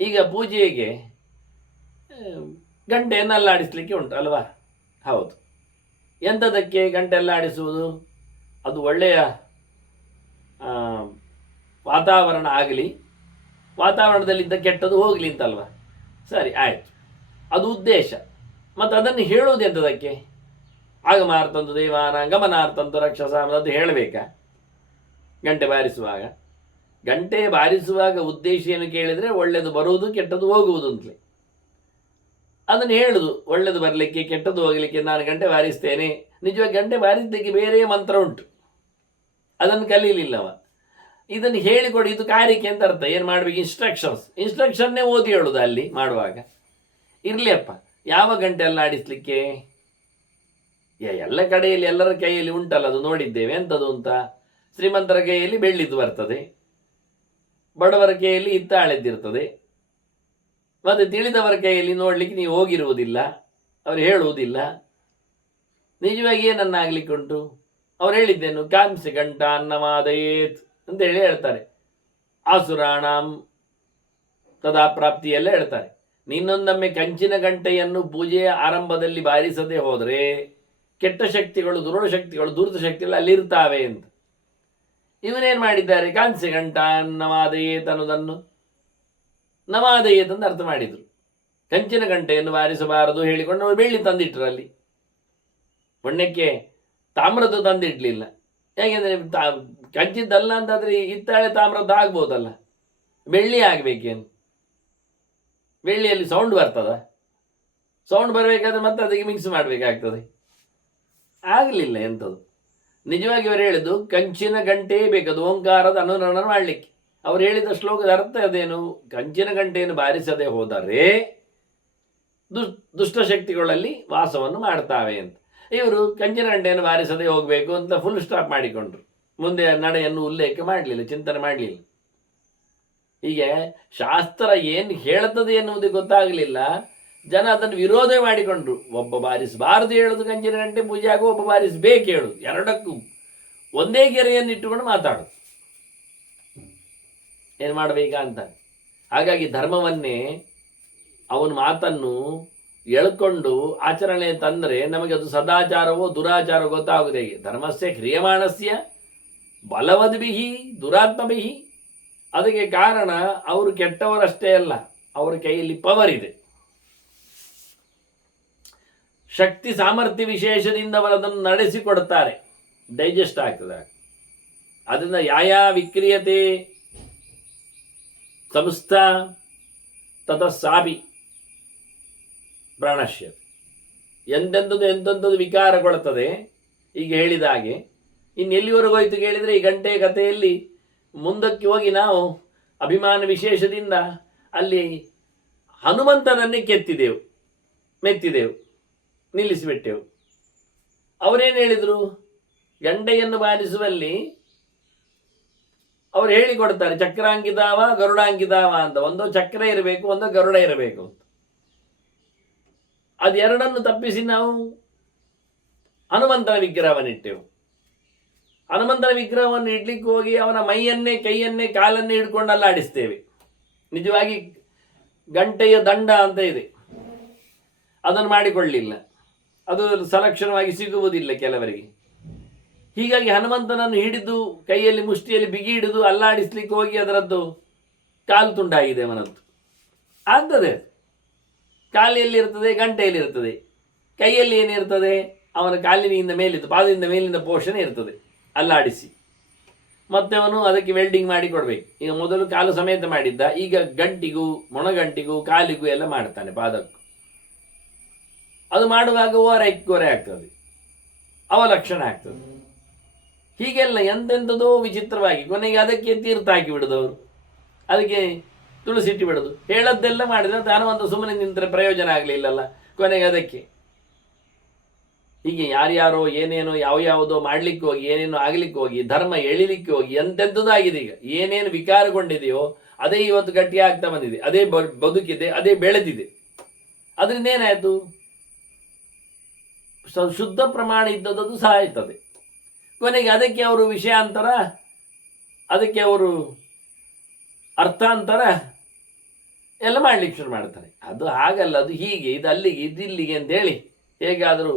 ಈಗ ಪೂಜೆಗೆ ಗಂಟೆಯನ್ನು ಅಲ್ಲಾಡಿಸಲಿಕ್ಕೆ ಉಂಟು ಅಲ್ವಾ? ಹೌದು. ಎಂಥದಕ್ಕೆ ಗಂಟೆ ಎಲ್ಲ ಆಡಿಸುವುದು? ಅದು ಒಳ್ಳೆಯ ವಾತಾವರಣ ಆಗಲಿ, ವಾತಾವರಣದಲ್ಲಿದ್ದ ಕೆಟ್ಟದ್ದು ಹೋಗಲಿ ಅಂತಲ್ವ? ಸರಿ, ಆಯಿತು, ಅದು ಉದ್ದೇಶ. ಮತ್ತು ಅದನ್ನು ಹೇಳುವುದು ಎಂಥದಕ್ಕೆ? ಆಗಮಾರ್ತಂತು ದೇವಾನ ಗಮನಾರ್ಥಂತು ರಕ್ಷಸ ಅದು ಹೇಳಬೇಕಾ ಗಂಟೆ ಬಾರಿಸುವಾಗ? ಗಂಟೆ ಬಾರಿಸುವಾಗ ಉದ್ದೇಶ ಏನು ಕೇಳಿದರೆ ಒಳ್ಳೆಯದು ಬರುವುದು ಕೆಟ್ಟದ್ದು ಹೋಗುವುದು ಅಂತಲೇ. ಅದನ್ನು ಹೇಳುದು, ಒಳ್ಳೆಯದು ಬರಲಿಕ್ಕೆ ಕೆಟ್ಟದ್ದು ಹೋಗಲಿಕ್ಕೆ ನಾನು ಗಂಟೆ ಬಾರಿಸ್ತೇನೆ. ನಿಜವಾಗಿ ಗಂಟೆ ಬಾರಿಸಲಿಕ್ಕೆ ಬೇರೆ ಮಂತ್ರ ಉಂಟು, ಅದನ್ನು ಕಲೀಲಿಲ್ಲವ. ಇದನ್ನು ಹೇಳಿಕೊಡಿ, ಇದು ಕಾರ್ಯಕ್ಕೆ ಅಂತ ಅರ್ಥ. ಏನು ಮಾಡಬೇಕು? ಇನ್ಸ್ಟ್ರಕ್ಷನ್ನೇ ಓದಿ ಹೇಳುದು ಅಲ್ಲಿ ಮಾಡುವಾಗ. ಇರಲಿ ಅಪ್ಪ, ಯಾವ ಗಂಟೆ ಎಲ್ಲ ಆಡಿಸ್ಲಿಕ್ಕೆ? ಎಲ್ಲ ಕಡೆಯಲ್ಲಿ ಎಲ್ಲರ ಕೈಯಲ್ಲಿ ಉಂಟಲ್ಲ, ಅದು ನೋಡಿದ್ದೇವೆ. ಎಂಥದ್ದು ಅಂತ? ಶ್ರೀಮಂತರ ಕೈಯಲ್ಲಿ ಬೆಳ್ಳಿದ್ದು ಬರ್ತದೆ, ಬಡವರ ಕೈಯಲ್ಲಿ ಹಿತ್ತಾಳೆದ್ದಿರ್ತದೆ. ಮತ್ತು ತಿಳಿದವರ ಕೈಯಲ್ಲಿ ನೋಡಲಿಕ್ಕೆ ನೀವು ಹೋಗಿರುವುದಿಲ್ಲ, ಅವರು ಹೇಳುವುದಿಲ್ಲ. ನಿಜವಾಗಿ ಏನನ್ನಾಗಲಿಕ್ಕೆ ಉಂಟು? ಅವ್ರು ಹೇಳಿದ್ದೇನು? ಕಾಂಸ್ಯ ಗಂಟ ಅನ್ನಮಾದಯೇತ್ ಅಂತ ಹೇಳಿ ಹೇಳ್ತಾರೆ. ಆಸುರಾಣಂ ತದಾ ಪ್ರಾಪ್ತಿ ಎಲ್ಲ ಹೇಳ್ತಾರೆ. ನೀನೊಂದೊಮ್ಮೆ ಕಂಚಿನ ಗಂಟೆಯನ್ನು ಪೂಜೆಯ ಆರಂಭದಲ್ಲಿ ಬಾರಿಸದೆ ಹೋದರೆ ಕೆಟ್ಟ ಶಕ್ತಿಗಳು, ದುರುಳ ಶಕ್ತಿಗಳು, ದುರ್ತ ಶಕ್ತಿಗಳು ಅಲ್ಲಿರ್ತಾವೆ ಅಂತ. ಇವನೇನು ಮಾಡಿದ್ದಾರೆ? ಕಾಂಸ್ಯ ಗಂಟ ನಮಾದಯೇತ್ ಅನ್ನೋದನ್ನು ನಮಾದಯೇತ್ ಅಂತ ಅರ್ಥ ಮಾಡಿದರು. ಕಂಚಿನ ಗಂಟೆಯನ್ನು ಬಾರಿಸಬಾರದು ಹೇಳಿಕೊಂಡು ಅವರು ಬೆಳ್ಳಿ ತಂದಿಟ್ರು. ಅಲ್ಲಿ ಪುಣ್ಯಕ್ಕೆ ತಾಮ್ರದ್ದು ತಂದಿಡ್ಲಿಲ್ಲ. ಹೇಗೆಂದರೆ ಕಂಚಿದ್ದಲ್ಲ ಅಂತಾದರೆ ಹಿತ್ತಾಳೆ ತಾಮ್ರದ್ದು ಆಗ್ಬೋದಲ್ಲ, ಬೆಳ್ಳಿ ಆಗಬೇಕೇನು? ಬೆಳ್ಳಿಯಲ್ಲಿ ಸೌಂಡ್ ಬರ್ತದ? ಸೌಂಡ್ ಬರಬೇಕಾದ್ರೆ ಮತ್ತೆ ಅದಕ್ಕೆ ಮಿಕ್ಸ್ ಮಾಡಬೇಕಾಗ್ತದೆ. ಆಗಲಿಲ್ಲ ಎಂಥದ್ದು. ನಿಜವಾಗಿ ಅವರು ಹೇಳಿದ್ದು ಕಂಚಿನ ಗಂಟೆ ಬೇಕದು ಓಂಕಾರದ ಅನುರಣನ ಮಾಡಲಿಕ್ಕೆ. ಅವರು ಹೇಳಿದ ಶ್ಲೋಕದ ಅರ್ಥ ಅದೇನು? ಕಂಚಿನ ಗಂಟೆಯನ್ನು ಬಾರಿಸದೆ ಹೋದರೆ ದುಷ್ಟಶಕ್ತಿಗಳಲ್ಲಿ ವಾಸವನ್ನು ಮಾಡ್ತಾವೆ ಅಂತ. ಇವರು ಕಂಚಿನ ಗಂಟೆಯನ್ನು ಬಾರಿಸದೆ ಹೋಗಬೇಕು ಅಂತ ಫುಲ್ ಸ್ಟಾಪ್ ಮಾಡಿಕೊಂಡ್ರು. ಮುಂದೆ ನಡೆಯನ್ನು ಉಲ್ಲೇಖ ಮಾಡಲಿಲ್ಲ, ಚಿಂತನೆ ಮಾಡಲಿಲ್ಲ. ಹೀಗೆ ಶಾಸ್ತ್ರ ಏನು ಹೇಳುತ್ತದೆ ಎನ್ನುವುದು ಗೊತ್ತಾಗಲಿಲ್ಲ, ಜನ ಅದನ್ನು ವಿರೋಧ ಮಾಡಿಕೊಂಡ್ರು. ಒಬ್ಬ ಬಾರಿಸಬಾರದು ಹೇಳೋದು ಕಂಚಿನ ಗಂಟೆ ಪೂಜೆ ಆಗೋ, ಒಬ್ಬ ಬಾರಿಸಬೇಕು ಹೇಳೋದು, ಎರಡಕ್ಕೂ ಒಂದೇ ಗೆರೆಯನ್ನು ಇಟ್ಟುಕೊಂಡು ಮಾತಾಡೋದು. ಏನು ಮಾಡಬೇಕ ಅಂತ. ಹಾಗಾಗಿ ಧರ್ಮವನ್ನೇ ಅವನ ಮಾತನ್ನು ಎಳ್ಕೊಂಡು ಆಚರಣೆ ತಂದರೆ ನಮಗೆ ಅದು ಸದಾಚಾರವೋ ದುರಾಚಾರ ಗೊತ್ತಾಗುವುದು ಹೇಗೆ? ಧರ್ಮಸ್ಯ ಕ್ರಿಯಮಾಣಸ್ಯ ಬಲವದ್ಬಿಹಿ ದುರಾತ್ಮಬಿಹಿ. ಅದಕ್ಕೆ ಕಾರಣ ಅವರು ಕೆಟ್ಟವರಷ್ಟೇ ಅಲ್ಲ, ಅವರ ಕೈಯಲ್ಲಿ ಪವರ್ ಇದೆ, ಶಕ್ತಿ ಸಾಮರ್ಥ್ಯ ವಿಶೇಷದಿಂದ ಅವರದನ್ನು ನಡೆಸಿಕೊಡ್ತಾರೆ, ಡೈಜೆಸ್ಟ್ ಆಗ್ತದೆ. ಅದರಿಂದ ಯಾಯಾ ವಿಕ್ರಿಯತೆ ಸಂಸ್ಥಾ ತತಸ್ಸಾಪಿ ಪ್ರಾಣಶ್ಯ. ಎಂತೆಂಥದ್ದು ವಿಕಾರಗೊಳ್ಳುತ್ತದೆ. ಈಗ ಹೇಳಿದ ಹಾಗೆ ಇನ್ನೆಲ್ಲಿವರೆಗೂ ಹೋಯ್ತು ಕೇಳಿದರೆ, ಈ ಗಂಟೆ ಕಥೆಯಲ್ಲಿ ಮುಂದಕ್ಕೆ ಹೋಗಿ ನಾವು ಅಭಿಮಾನ ವಿಶೇಷದಿಂದ ಅಲ್ಲಿ ಹನುಮಂತನನ್ನೇ ಮೆತ್ತಿದೆವು, ನಿಲ್ಲಿಸಿಬಿಟ್ಟೆವು. ಅವರೇನು ಹೇಳಿದರು? ಗಂಟೆಯನ್ನು ಬಾರಿಸುವಲ್ಲಿ ಅವರು ಹೇಳಿಕೊಡ್ತಾರೆ, ಚಕ್ರಾಂಕಿತಾವ ಗರುಡಾಂಕಿತಾವ ಅಂತ. ಒಂದೋ ಚಕ್ರ ಇರಬೇಕು, ಒಂದೋ ಗರುಡ ಇರಬೇಕು ಅಂತ. ಅದೆರಡನ್ನು ತಪ್ಪಿಸಿ ನಾವು ಹನುಮಂತನ ವಿಗ್ರಹವನ್ನಿಟ್ಟೆವು. ಹನುಮಂತನ ವಿಗ್ರಹವನ್ನು ಇಡ್ಲಿಕ್ಕೆ ಹೋಗಿ ಅವನ ಮೈಯನ್ನೇ, ಕೈಯನ್ನೇ, ಕಾಲನ್ನೇ ಹಿಡ್ಕೊಂಡು ಅಲ್ಲಾಡಿಸ್ತೇವೆ. ನಿಜವಾಗಿ ಗಂಟೆಯ ದಂಡ ಅಂತ ಇದೆ, ಅದನ್ನು ಮಾಡಿಕೊಳ್ಳಿಲ್ಲ. ಅದು ಸಲಕ್ಷಣವಾಗಿ ಸಿಗುವುದಿಲ್ಲ ಕೆಲವರಿಗೆ. ಹೀಗಾಗಿ ಹನುಮಂತನನ್ನು ಹಿಡಿದು ಕೈಯಲ್ಲಿ ಮುಷ್ಟಿಯಲ್ಲಿ ಬಿಗಿ ಹಿಡಿದು ಅಲ್ಲಾಡಿಸ್ಲಿಕ್ಕೆ ಹೋಗಿ ಅದರದ್ದು ಕಾಲು ತುಂಡಾಗಿದೆ ಅವನದ್ದು. ಆಗ್ತದೆ. ಕಾಲಿಯಲ್ಲಿರ್ತದೆ, ಗಂಟೆಯಲ್ಲಿರ್ತದೆ. ಕೈಯಲ್ಲಿ ಏನಿರ್ತದೆ? ಅವನ ಕಾಲಿನಿಂದ ಮೇಲಿದ್ದು, ಪಾದದಿಂದ ಮೇಲಿಂದ ಪೋಷಣೆ ಇರ್ತದೆ, ಅಲ್ಲಾಡಿಸಿ. ಮತ್ತೆ ಅವನು ಅದಕ್ಕೆ ವೆಲ್ಡಿಂಗ್ ಮಾಡಿ ಕೊಡಬೇಕು. ಈಗ ಮೊದಲು ಕಾಲು ಸಮೇತ ಮಾಡಿದ್ದ, ಈಗ ಗಂಟಿಗೂ ಮೊಣಗಂಟಿಗೂ ಕಾಲಿಗೂ ಎಲ್ಲ ಮಾಡ್ತಾನೆ, ಪಾದಕ್ಕೂ. ಅದು ಮಾಡುವಾಗ ಓರೆ ಆಗ್ತದೆ, ಅವಲಕ್ಷಣ ಆಗ್ತದೆ. ಹೀಗೆಲ್ಲ ಎಂತೆಂಥದೋ ವಿಚಿತ್ರವಾಗಿ ಕೊನೆಗೆ ಅದಕ್ಕೆ ತೀರ್ಥ ಹಾಕಿ ಬಿಡೋದವರು, ಅದಕ್ಕೆ ತುಳಸಿಟ್ಟು ಬಿಡೋದು. ಹೇಳದ್ದೆಲ್ಲ ಮಾಡಿದ್ರೆ ದಾನವಂತ ಸುಮ್ಮನೆ ನಿಂತರೆ ಪ್ರಯೋಜನ ಆಗಲಿಲ್ಲಲ್ಲ ಕೊನೆಗೆ ಅದಕ್ಕೆ. ಹೀಗೆ ಯಾರ್ಯಾರೋ ಏನೇನೋ ಯಾವುದೋ ಮಾಡಲಿಕ್ಕೆ ಹೋಗಿ, ಏನೇನೋ ಆಗಲಿಕ್ಕೆ ಹೋಗಿ, ಧರ್ಮ ಎಳಿಲಿಕ್ಕೆ ಹೋಗಿ ಎಂತೆಂಥದ್ದಾಗಿದೆ. ಈಗ ಏನೇನು ವಿಕಾರಗೊಂಡಿದೆಯೋ ಅದೇ ಇವತ್ತು ಗಟ್ಟಿ ಆಗ್ತಾ ಬಂದಿದೆ, ಅದೇ ಬದುಕಿದೆ, ಅದೇ ಬೆಳೆದಿದೆ. ಅದರಿಂದ ಏನಾಯಿತು? ಶುದ್ಧ ಪ್ರಮಾಣ ಇದ್ದದ್ದು ಸಹ ಆಯ್ತದೆ. ಕೊನೆಗೆ ಅದಕ್ಕೆ ಅವರು ವಿಷಯಾಂತರ, ಅದಕ್ಕೆ ಅವರು ಅರ್ಥಾಂತರ ಎಲ್ಲ ಮಾಡಲಿಕ್ಕೆ ಶುರು ಮಾಡ್ತಾರೆ. ಅದು ಹಾಗಲ್ಲ, ಅದು ಹೀಗೆ, ಇದು ಅಲ್ಲಿಗೆ, ಇದಿಲ್ಲಿಗೆ ಅಂತೇಳಿ ಹೇಗಾದರೂ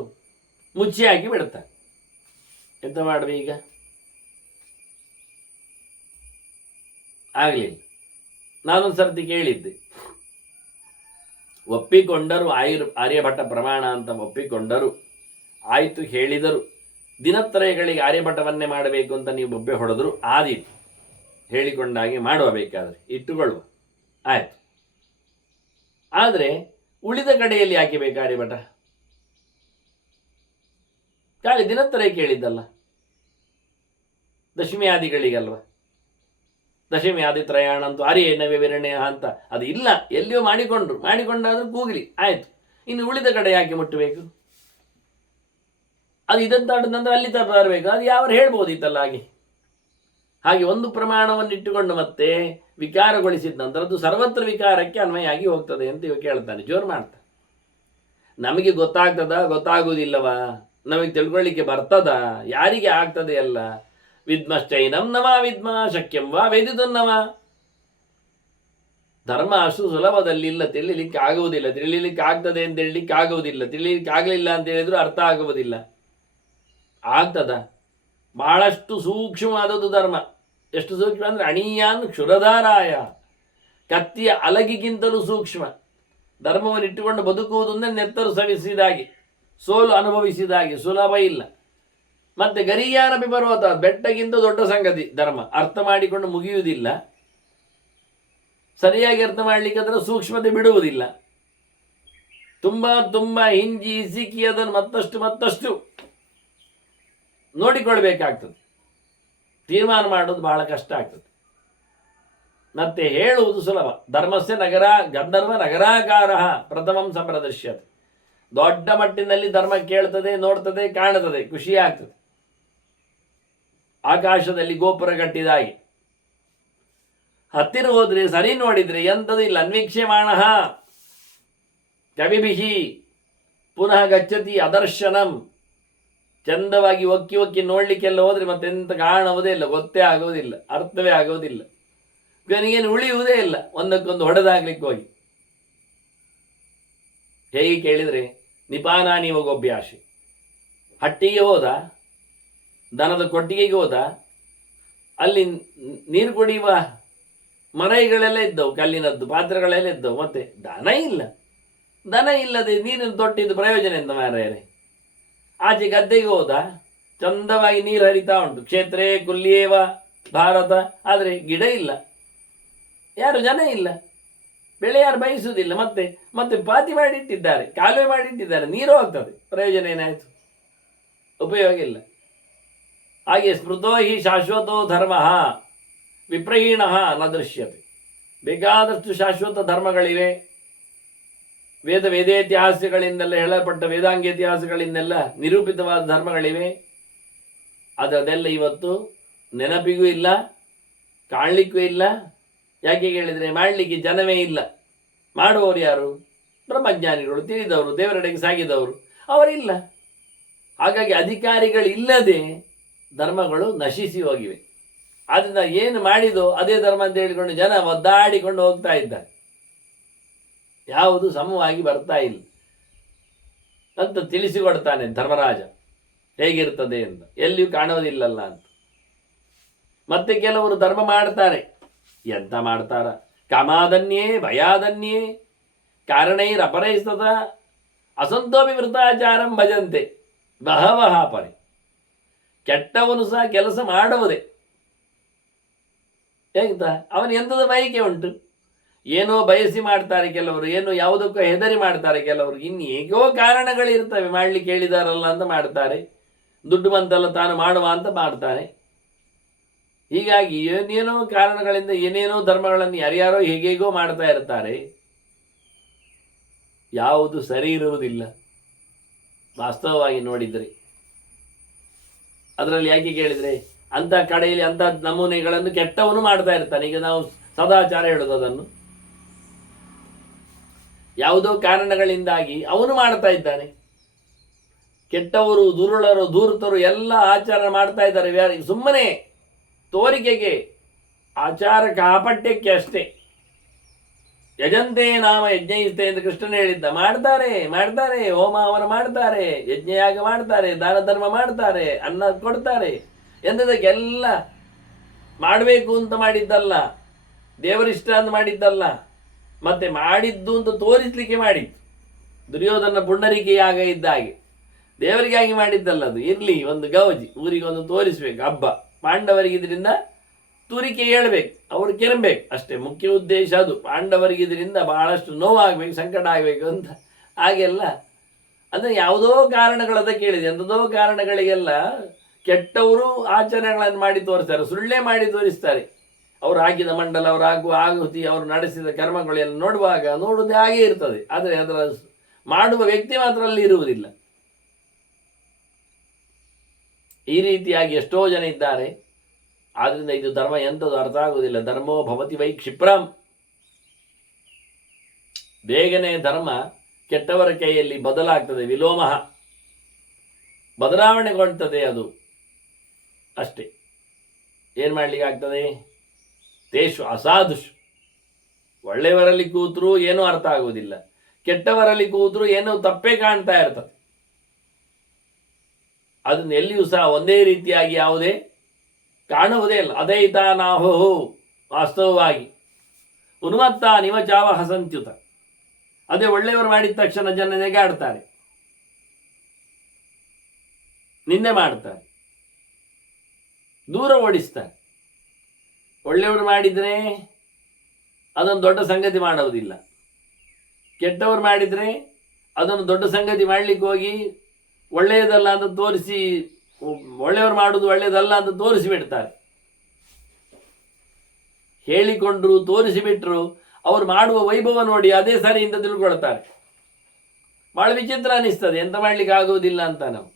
ಮುಚ್ಚಿ ಹಾಕಿ ಬಿಡ್ತಾರೆ. ಎಂತ ಮಾಡುವ ಈಗ? ಆಗಲಿಲ್ಲ. ನಾನೊಂದು ಸರ್ತಿ ಕೇಳಿದ್ದೆ, ಒಪ್ಪಿಕೊಂಡರು ಆರ್ಯಭಟ ಪ್ರಮಾಣ ಅಂತ ಒಪ್ಪಿಕೊಂಡರು, ಆಯಿತು ಹೇಳಿದರು, ದಿನತ್ರಯಗಳಿಗೆ ಆರ್ಯಭಟವನ್ನೇ ಮಾಡಬೇಕು ಅಂತ ನೀವು ಬೊಬ್ಬೆ ಹೊಡೆದ್ರು, ಆದೀತು, ಹೇಳಿಕೊಂಡಾಗೆ ಮಾಡುವ, ಬೇಕಾದರೆ ಇಟ್ಟುಕೊಳ್ಳುವ, ಆಯಿತು. ಆದರೆ ಉಳಿದ ಕಡೆಯಲ್ಲಿ ಯಾಕೆ ಬೇಕು ಆರ್ಯಭಟ? ಖಾಲಿ ದಿನತ್ರಯ ಕೇಳಿದ್ದಲ್ಲ, ದಶಮಿ ಆದಿಗಳಿಗಲ್ವ? ದಶಮಿ ಆದಿ ತ್ರಯಾಣ ಅಂತೂ ಆರ್ಯ ನವ್ಯ ವಿರಣಯ ಅಂತ ಅದು ಇಲ್ಲ, ಎಲ್ಲಿಯೋ ಮಾಡಿಕೊಂಡಾದ್ರೂ ಕೂಗಲಿ, ಆಯಿತು. ಇನ್ನು ಉಳಿದ ಕಡೆ ಯಾಕೆ ಮುಟ್ಟಬೇಕು? ಅದು ಇದಂತಾದ ನಂತರ ಅಲ್ಲಿ ಬರಬೇಕು, ಅದು ಯಾರು ಹೇಳ್ಬೋದಿತ್ತಲ್ಲ. ಹಾಗೆ ಒಂದು ಪ್ರಮಾಣವನ್ನು ಇಟ್ಟುಕೊಂಡು ಮತ್ತೆ ವಿಕಾರಗೊಳಿಸಿದ ನಂತರ ಅದು ಸರ್ವತ್ರ ವಿಕಾರಕ್ಕೆ ಅನ್ವಯ ಆಗಿ ಹೋಗ್ತದೆ ಅಂತ ಇವ ಕೇಳ್ತಾನೆ, ಜೋರು ಮಾಡ್ತಾನೆ. ನಮಗೆ ಗೊತ್ತಾಗುವುದಿಲ್ಲವಾ? ನಮಗೆ ತಿಳ್ಕೊಳ್ಳಿಕ್ಕೆ ಬರ್ತದ? ಯಾರಿಗೆ ಆಗ್ತದೆ? ಅಲ್ಲ ವಿದ್ಮಶ್ಚೈನಂ ನವಾ ವಿದ್ಮ ಶಕ್ಯಂ ವಾ ವೇದಿತನ್ನವ. ಧರ್ಮ ಅಷ್ಟು ಸುಲಭದಲ್ಲಿಲ್ಲ, ತಿಳಿಲಿಕ್ಕೆ ಆಗುವುದಿಲ್ಲ. ತಿಳಿಲಿಕ್ಕೆ ಆಗ್ತದೆ ಅಂತ ಹೇಳಲಿಕ್ಕೆ ಆಗುವುದಿಲ್ಲ, ತಿಳಿಲಿಕ್ಕೆ ಆಗಲಿಲ್ಲ ಅಂತ ಹೇಳಿದ್ರು ಅರ್ಥ ಆಗುವುದಿಲ್ಲ. ಆಗ್ತದ? ಬಹಳಷ್ಟು ಸೂಕ್ಷ್ಮವಾದದ್ದು ಧರ್ಮ. ಎಷ್ಟು ಸೂಕ್ಷ್ಮ ಅಂದರೆ ಅಣೀಯಾನ್ ಕ್ಷುರಧಾರಾಯ, ಕತ್ತಿಯ ಅಲಗಿಗಿಂತಲೂ ಸೂಕ್ಷ್ಮ. ಧರ್ಮವನ್ನು ಇಟ್ಟುಕೊಂಡು ಬದುಕುವುದು ಅಂದರೆ ನೆತ್ತರು ಸವಿಸಿದಾಗಿ, ಸೋಲು ಅನುಭವಿಸಿದಾಗಿ, ಸುಲಭ ಇಲ್ಲ. ಮತ್ತೆ ಗರಿಯಾನಪಿ ಪರ್ವತ, ಬೆಟ್ಟಗಿಂತ ದೊಡ್ಡ ಸಂಗತಿ ಧರ್ಮ. ಅರ್ಥ ಮಾಡಿಕೊಂಡು ಮುಗಿಯುವುದಿಲ್ಲ, ಸರಿಯಾಗಿ ಅರ್ಥ ಮಾಡಲಿಕ್ಕೆ ಅದರ ಸೂಕ್ಷ್ಮತೆ ಬಿಡುವುದಿಲ್ಲ. ತುಂಬ ಹಿಂಜಿ ಸಿಕ್ಕಿ ಅದನ್ನು ಮತ್ತಷ್ಟು ನೋಡಿಕೊಳ್ಬೇಕಾಗ್ತದೆ. ತೀರ್ಮಾನ ಮಾಡೋದು ಬಹಳ ಕಷ್ಟ ಆಗ್ತದೆ. ಮತ್ತೆ ಹೇಳುವುದು ಸುಲಭ. ಧರ್ಮಸ್ಯ ನಗರ ಗಂಧರ್ವ ನಗರಾಕಾರ ಪ್ರಥಮಂ ಸಂಪ್ರದರ್ಶ್ಯತೆ. ದೊಡ್ಡ ಮಟ್ಟಿನಲ್ಲಿ ಧರ್ಮ ಕೇಳ್ತದೆ, ನೋಡ್ತದೆ, ಕಾಣ್ತದೆ, ಖುಷಿ ಆಗ್ತದೆ. ಆಕಾಶದಲ್ಲಿ ಗೋಪುರ ಕಟ್ಟಿದ ಹಾಗೆ ಹತ್ತಿರ ಹೋದ್ರೆ ಸರಿ ನೋಡಿದ್ರೆ ಎಂಥದ್ದು ಇಲ್ಲ. ಅನ್ವೀಕ್ಷ್ಯಮಾಣ ಕವಿಭಿಹಿ ಪುನಃ ಗಚ್ಚತಿ ಅದರ್ಶನಂ. ಚಂದವಾಗಿ ಒಕ್ಕಿ ಒಕ್ಕಿ ನೋಡ್ಲಿಕ್ಕೆಲ್ಲ ಹೋದ್ರೆ ಮತ್ತೆಂತ ಕಾಣುವುದೇ ಇಲ್ಲ, ಗೊತ್ತೇ ಆಗೋದಿಲ್ಲ, ಅರ್ಥವೇ ಆಗೋದಿಲ್ಲ, ಕೊನೆಗೇನು ಉಳಿಯುವುದೇ ಇಲ್ಲ, ಒಂದಕ್ಕೊಂದು ಹೊಡೆದಾಗ್ಲಿಕ್ಕೆ ಹೋಗಿ. ಹೇಗೆ ಕೇಳಿದರೆ ನಿಪಾನಾನಿ ಹೋಗೋಭ್ಯಾಸೆ. ಹಟ್ಟಿಗೆ ಹೋದ, ದನದ ಕೊಟ್ಟಿಗೆಗೆ ಹೋದ, ಅಲ್ಲಿ ನೀರು ಕುಡಿಯುವ ಮರೈಗಳೆಲ್ಲ ಇದ್ದವು, ಕಲ್ಲಿನದ್ದು ಪಾತ್ರೆಗಳೆಲ್ಲ ಇದ್ದವು, ಮತ್ತೆ ದನ ಇಲ್ಲದೆ ನೀರಿನ ತೊಟ್ಟಿದ್ದು ಪ್ರಯೋಜನ ಎಂತ ಮಾರಾಯರೆ. ಆಚೆ ಗದ್ದೆಗೆ ಹೋದ, ಚಂದವಾಗಿ ನೀರು ಹರಿತಾ ಉಂಟು, ಕ್ಷೇತ್ರೇ ಕುಲ್ಲಿಯೇವ ಭಾರತ, ಆದರೆ ಗಿಡ ಇಲ್ಲ, ಯಾರು ಜನ ಇಲ್ಲ, ಬೆಳೆ ಯಾರು ಬಯಸುವುದಿಲ್ಲ, ಮತ್ತೆ ಮತ್ತೆ ಪಾತಿ ಮಾಡಿಟ್ಟಿದ್ದಾರೆ, ಕಾಲುವೆ ಮಾಡಿಟ್ಟಿದ್ದಾರೆ, ನೀರು ಹೋಗ್ತದೆ, ಪ್ರಯೋಜನ ಏನಾಯಿತು? ಉಪಯೋಗ ಇಲ್ಲ. ಹಾಗೆ ಸ್ಮೃತೋ ಹಿ ಶಾಶ್ವತೋ ಧರ್ಮ ವಿಪ್ರಹೀಣ ನ ದೃಶ್ಯತೆ. ಬೇಕಾದಷ್ಟು ಶಾಶ್ವತ ಧರ್ಮಗಳಿವೆ. ವೇದೇತಿಹಾಸಗಳಿಂದೆಲ್ಲ ಹೇಳಲ್ಪಟ್ಟ ವೇದಾಂಗ ಇತಿಹಾಸಗಳಿಂದೆಲ್ಲ ನಿರೂಪಿತವಾದ ಧರ್ಮಗಳಿವೆ. ಆದರೆ ಅದೆಲ್ಲ ಇವತ್ತು ನೆನಪಿಗೂ ಇಲ್ಲ, ಕಾಣಲಿಕ್ಕೂ ಇಲ್ಲ. ಯಾಕೆ ಹೇಳಿದರೆ ಮಾಡಲಿಕ್ಕೆ ಜನವೇ ಇಲ್ಲ. ಮಾಡುವವರು ಯಾರು? ಬ್ರಹ್ಮಜ್ಞಾನಿಗಳು, ತಿಳಿದವರು, ದೇವರೆಡೆಗೆ ಸಾಗಿದವರು, ಅವರಿಲ್ಲ. ಹಾಗಾಗಿ ಅಧಿಕಾರಿಗಳಿಲ್ಲದೆ ಧರ್ಮಗಳು ನಶಿಸಿ ಹೋಗಿವೆ. ಆದ್ದರಿಂದ ಏನು ಮಾಡಿದೋ ಅದೇ ಧರ್ಮ ಅಂತ ಹೇಳಿಕೊಂಡು ಜನ ಒದ್ದಾಡಿಕೊಂಡು ಹೋಗ್ತಾ ಇದ್ದಾರೆ. ಯಾವುದು ಸಮವಾಗಿ ಬರ್ತಾ ಇಲ್ಲ ಅಂತ ತಿಳಿಸಿಕೊಡ್ತಾನೆ ಧರ್ಮರಾಜ. ಹೇಗಿರ್ತದೆ ಅಂತ ಎಲ್ಲಿಯೂ ಕಾಣೋದಿಲ್ಲಲ್ಲ ಅಂತ. ಮತ್ತೆ ಕೆಲವರು ಧರ್ಮ ಮಾಡ್ತಾರೆ. ಎಂತ ಮಾಡ್ತಾರ? ಕಾಮಾದನ್ಯೇ ಭಯಾದನ್ಯೇ ಕಾರಣೈರಪರೈಸ್ತದ ಅಸಂತೋಪಿ ವೃತಾಚಾರಂ ಭಜಂತೆ ಬಹವಹ ಪರಿ. ಕೆಟ್ಟವನು ಸಹ ಕೆಲಸ ಮಾಡುವುದೇ. ಹೇಗಿದ್ದ ಅವನು ಎಂಥದ್ದು ಬಯಕೆ ಉಂಟು, ಏನೋ ಬಯಸಿ ಮಾಡ್ತಾರೆ ಕೆಲವರು, ಏನೋ ಯಾವುದಕ್ಕೂ ಹೆದರಿ ಮಾಡ್ತಾರೆ ಕೆಲವರು, ಇನ್ನು ಹೇಗೋ ಕಾರಣಗಳಿರ್ತವೆ, ಮಾಡ್ಲಿಕ್ಕೆ ಹೇಳಿದಾರಲ್ಲ ಅಂತ ಮಾಡ್ತಾರೆ, ದುಡ್ಡು ಬಂತಲ್ಲ ತಾನು ಮಾಡುವ ಅಂತ ಮಾಡ್ತಾರೆ. ಹೀಗಾಗಿ ಏನೇನೋ ಕಾರಣಗಳಿಂದ ಏನೇನೋ ಧರ್ಮಗಳನ್ನು ಯಾರ್ಯಾರೋ ಹೇಗೇಗೋ ಮಾಡ್ತಾ ಇರ್ತಾರೆ. ಯಾವುದು ಸರಿ ಇರುವುದಿಲ್ಲ ವಾಸ್ತವವಾಗಿ ನೋಡಿದರೆ. ಅದರಲ್ಲಿ ಯಾಕೆ ಕೇಳಿದರೆ ಅಂಥ ಕಡೆಯಲ್ಲಿ ಅಂಥ ನಮೂನೆಗಳನ್ನು ಕೆಟ್ಟವನು ಮಾಡ್ತಾ ಇರ್ತಾನೆ. ಈಗ ನಾವು ಸದಾಚಾರ ಹೇಳೋದು ಅದನ್ನು, ಯಾವುದೋ ಕಾರಣಗಳಿಂದಾಗಿ ಅವನು ಮಾಡ್ತಾ ಇದ್ದಾನೆ. ಕೆಟ್ಟವರು, ದುರುಳರು, ಧೂರ್ತರು ಎಲ್ಲ ಆಚಾರ ಮಾಡ್ತಾ ಇದ್ದಾರೆ. ಯಾರು? ಸುಮ್ಮನೆ ತೋರಿಕೆಗೆ, ಆಚಾರ ಕಾಪಟ್ಯಕ್ಕೆ ಅಷ್ಟೇ. ಯಜಂತೆ ನಾಮ ಯಜ್ಞಯಿಸ್ತೆ ಅಂತ ಕೃಷ್ಣನ ಹೇಳಿದ್ದ. ಮಾಡ್ತಾರೆ ಹೋಮ ಹವನ ಮಾಡ್ತಾರೆ, ಯಜ್ಞಯಾಗ ಮಾಡ್ತಾರೆ, ದಾನ ಧರ್ಮ ಮಾಡ್ತಾರೆ, ಅನ್ನ ಕೊಡ್ತಾರೆ. ಎಂಥದಕ್ಕೆಲ್ಲ ಮಾಡಬೇಕು ಅಂತ ಮಾಡಿದ್ದಲ್ಲ, ದೇವರಿಷ್ಟ ಅಂತ ಮಾಡಿದ್ದಲ್ಲ, ಮತ್ತೆ ಮಾಡಿದ್ದು ಅಂತ ತೋರಿಸ್ಲಿಕ್ಕೆ ಮಾಡಿದ್ದು. ದುರ್ಯೋಧನ ಪುಂಡರಿಕೆ ಯಾಗ ಇದ್ದ ಹಾಗೆ ದೇವರಿಗಾಗಿ ಮಾಡಿದ್ದಲ್ಲ ಅದು. ಇರಲಿ ಒಂದು ಗೌಜಿ, ಊರಿಗೆ ಒಂದು ತೋರಿಸ್ಬೇಕು ಹಬ್ಬ, ಪಾಂಡವರಿಗೆ ಇದರಿಂದ ತುರಿಕೆ ಹೇಳ್ಬೇಕು, ಅವರು ಕೆರಬೇಕು ಅಷ್ಟೇ. ಮುಖ್ಯ ಉದ್ದೇಶ ಅದು. ಪಾಂಡವರಿಗೆ ಇದರಿಂದ ಬಹಳಷ್ಟು ನೋವಾಗಬೇಕು, ಸಂಕಟ ಆಗಬೇಕು ಅಂತ ಹಾಗೆಲ್ಲ. ಅಂದರೆ ಯಾವುದೋ ಕಾರಣಗಳದ ಕೇಳಿದೆ, ಎಂಥದೋ ಕಾರಣಗಳಿಗೆಲ್ಲ ಕೆಟ್ಟವರು ಆಚರಣೆಗಳನ್ನು ಮಾಡಿ ತೋರಿಸ್ತಾರೆ, ಸುಳ್ಳೇ ಮಾಡಿ ತೋರಿಸ್ತಾರೆ. ಅವರು ಹಾಕಿದ ಮಂಡಲ, ಅವರು ಹಾಕುವ ಆಹುತಿ, ಅವರು ನಡೆಸಿದ ಕರ್ಮಗಳೆಲ್ಲ ನೋಡುವುದೇ ಹಾಗೇ ಇರ್ತದೆ. ಆದರೆ ಅದರ ಮಾಡುವ ವ್ಯಕ್ತಿ ಮಾತ್ರ ಅಲ್ಲಿ ಇರುವುದಿಲ್ಲ. ಈ ರೀತಿಯಾಗಿ ಎಷ್ಟೋ ಜನ ಇದ್ದಾರೆ. ಆದ್ರಿಂದ ಇದು ಧರ್ಮ ಎಂಥದ್ದು ಅರ್ಥ ಆಗುವುದಿಲ್ಲ. ಧರ್ಮೋ ಭವತಿ ವೈ ಕ್ಷಿಪ್ರಂ. ಬೇಗನೆ ಧರ್ಮ ಕೆಟ್ಟವರ ಕೈಯಲ್ಲಿ ಬದಲಾಗ್ತದೆ, ವಿಲೋಮ ಬದಲಾವಣೆಗೊಳ್ತದೆ ಅದು ಅಷ್ಟೇ. ಏನು ಮಾಡಲಿಕ್ಕೆ ಆಗ್ತದೆ? ತೇಷು ಅಸಾಧುಷು. ಒಳ್ಳೆಯವರಲ್ಲಿ ಕೂತರೂ ಏನೂ ಅರ್ಥ ಆಗುವುದಿಲ್ಲ, ಕೆಟ್ಟವರಲ್ಲಿ ಕೂತರೂ ಏನೋ ತಪ್ಪೇ ಕಾಣ್ತಾ ಇರ್ತದೆ. ಅದನ್ನು ಎಲ್ಲಿಯೂ ಸಹ ಒಂದೇ ರೀತಿಯಾಗಿ ಯಾವುದೇ ಕಾಣುವುದೇ ಇಲ್ಲ. ಅದೈತ ನಾಹೋ ವಾಸ್ತವವಾಗಿ ಉನ್ಮತ್ತ ನಿವಚಾವ ಹಸಂತ್ಯುತ. ಅದೇ ಒಳ್ಳೆಯವರು ಮಾಡಿದ ತಕ್ಷಣ ಜನ ನೆಗಾಡ್ತಾರೆ, ನಿನ್ನೆ ಮಾಡ್ತಾರೆ, ದೂರ ಓಡಿಸ್ತಾರೆ. ಒಳ್ಳೆಯವರು ಮಾಡಿದರೆ ಅದನ್ನು ದೊಡ್ಡ ಸಂಗತಿ ಮಾಡುವುದಿಲ್ಲ, ಕೆಟ್ಟವರು ಮಾಡಿದರೆ ಅದನ್ನು ದೊಡ್ಡ ಸಂಗತಿ ಮಾಡಲಿಕ್ಕೆ ಹೋಗಿ ಒಳ್ಳೆಯದಲ್ಲ ಅಂತ ತೋರಿಸಿ, ಒಳ್ಳೆಯವರು ಮಾಡುವುದು ಒಳ್ಳೆಯದಲ್ಲ ಅಂತ ತೋರಿಸಿಬಿಡ್ತಾರೆ. ಹೇಳಿಕೊಂಡ್ರು, ತೋರಿಸಿಬಿಟ್ರು, ಅವ್ರು ಮಾಡುವ ವೈಭವ ನೋಡಿ ಅದೇ ಸರಿ ಅಂತ ತಿಳ್ಕೊಳ್ತಾರೆ. ಬಹಳ ವಿಚಿತ್ರ ಅನಿಸ್ತದೆ. ಎಂತ ಮಾಡ್ಲಿಕ್ಕೆ ಆಗುವುದಿಲ್ಲ ಅಂತ. ನಾವು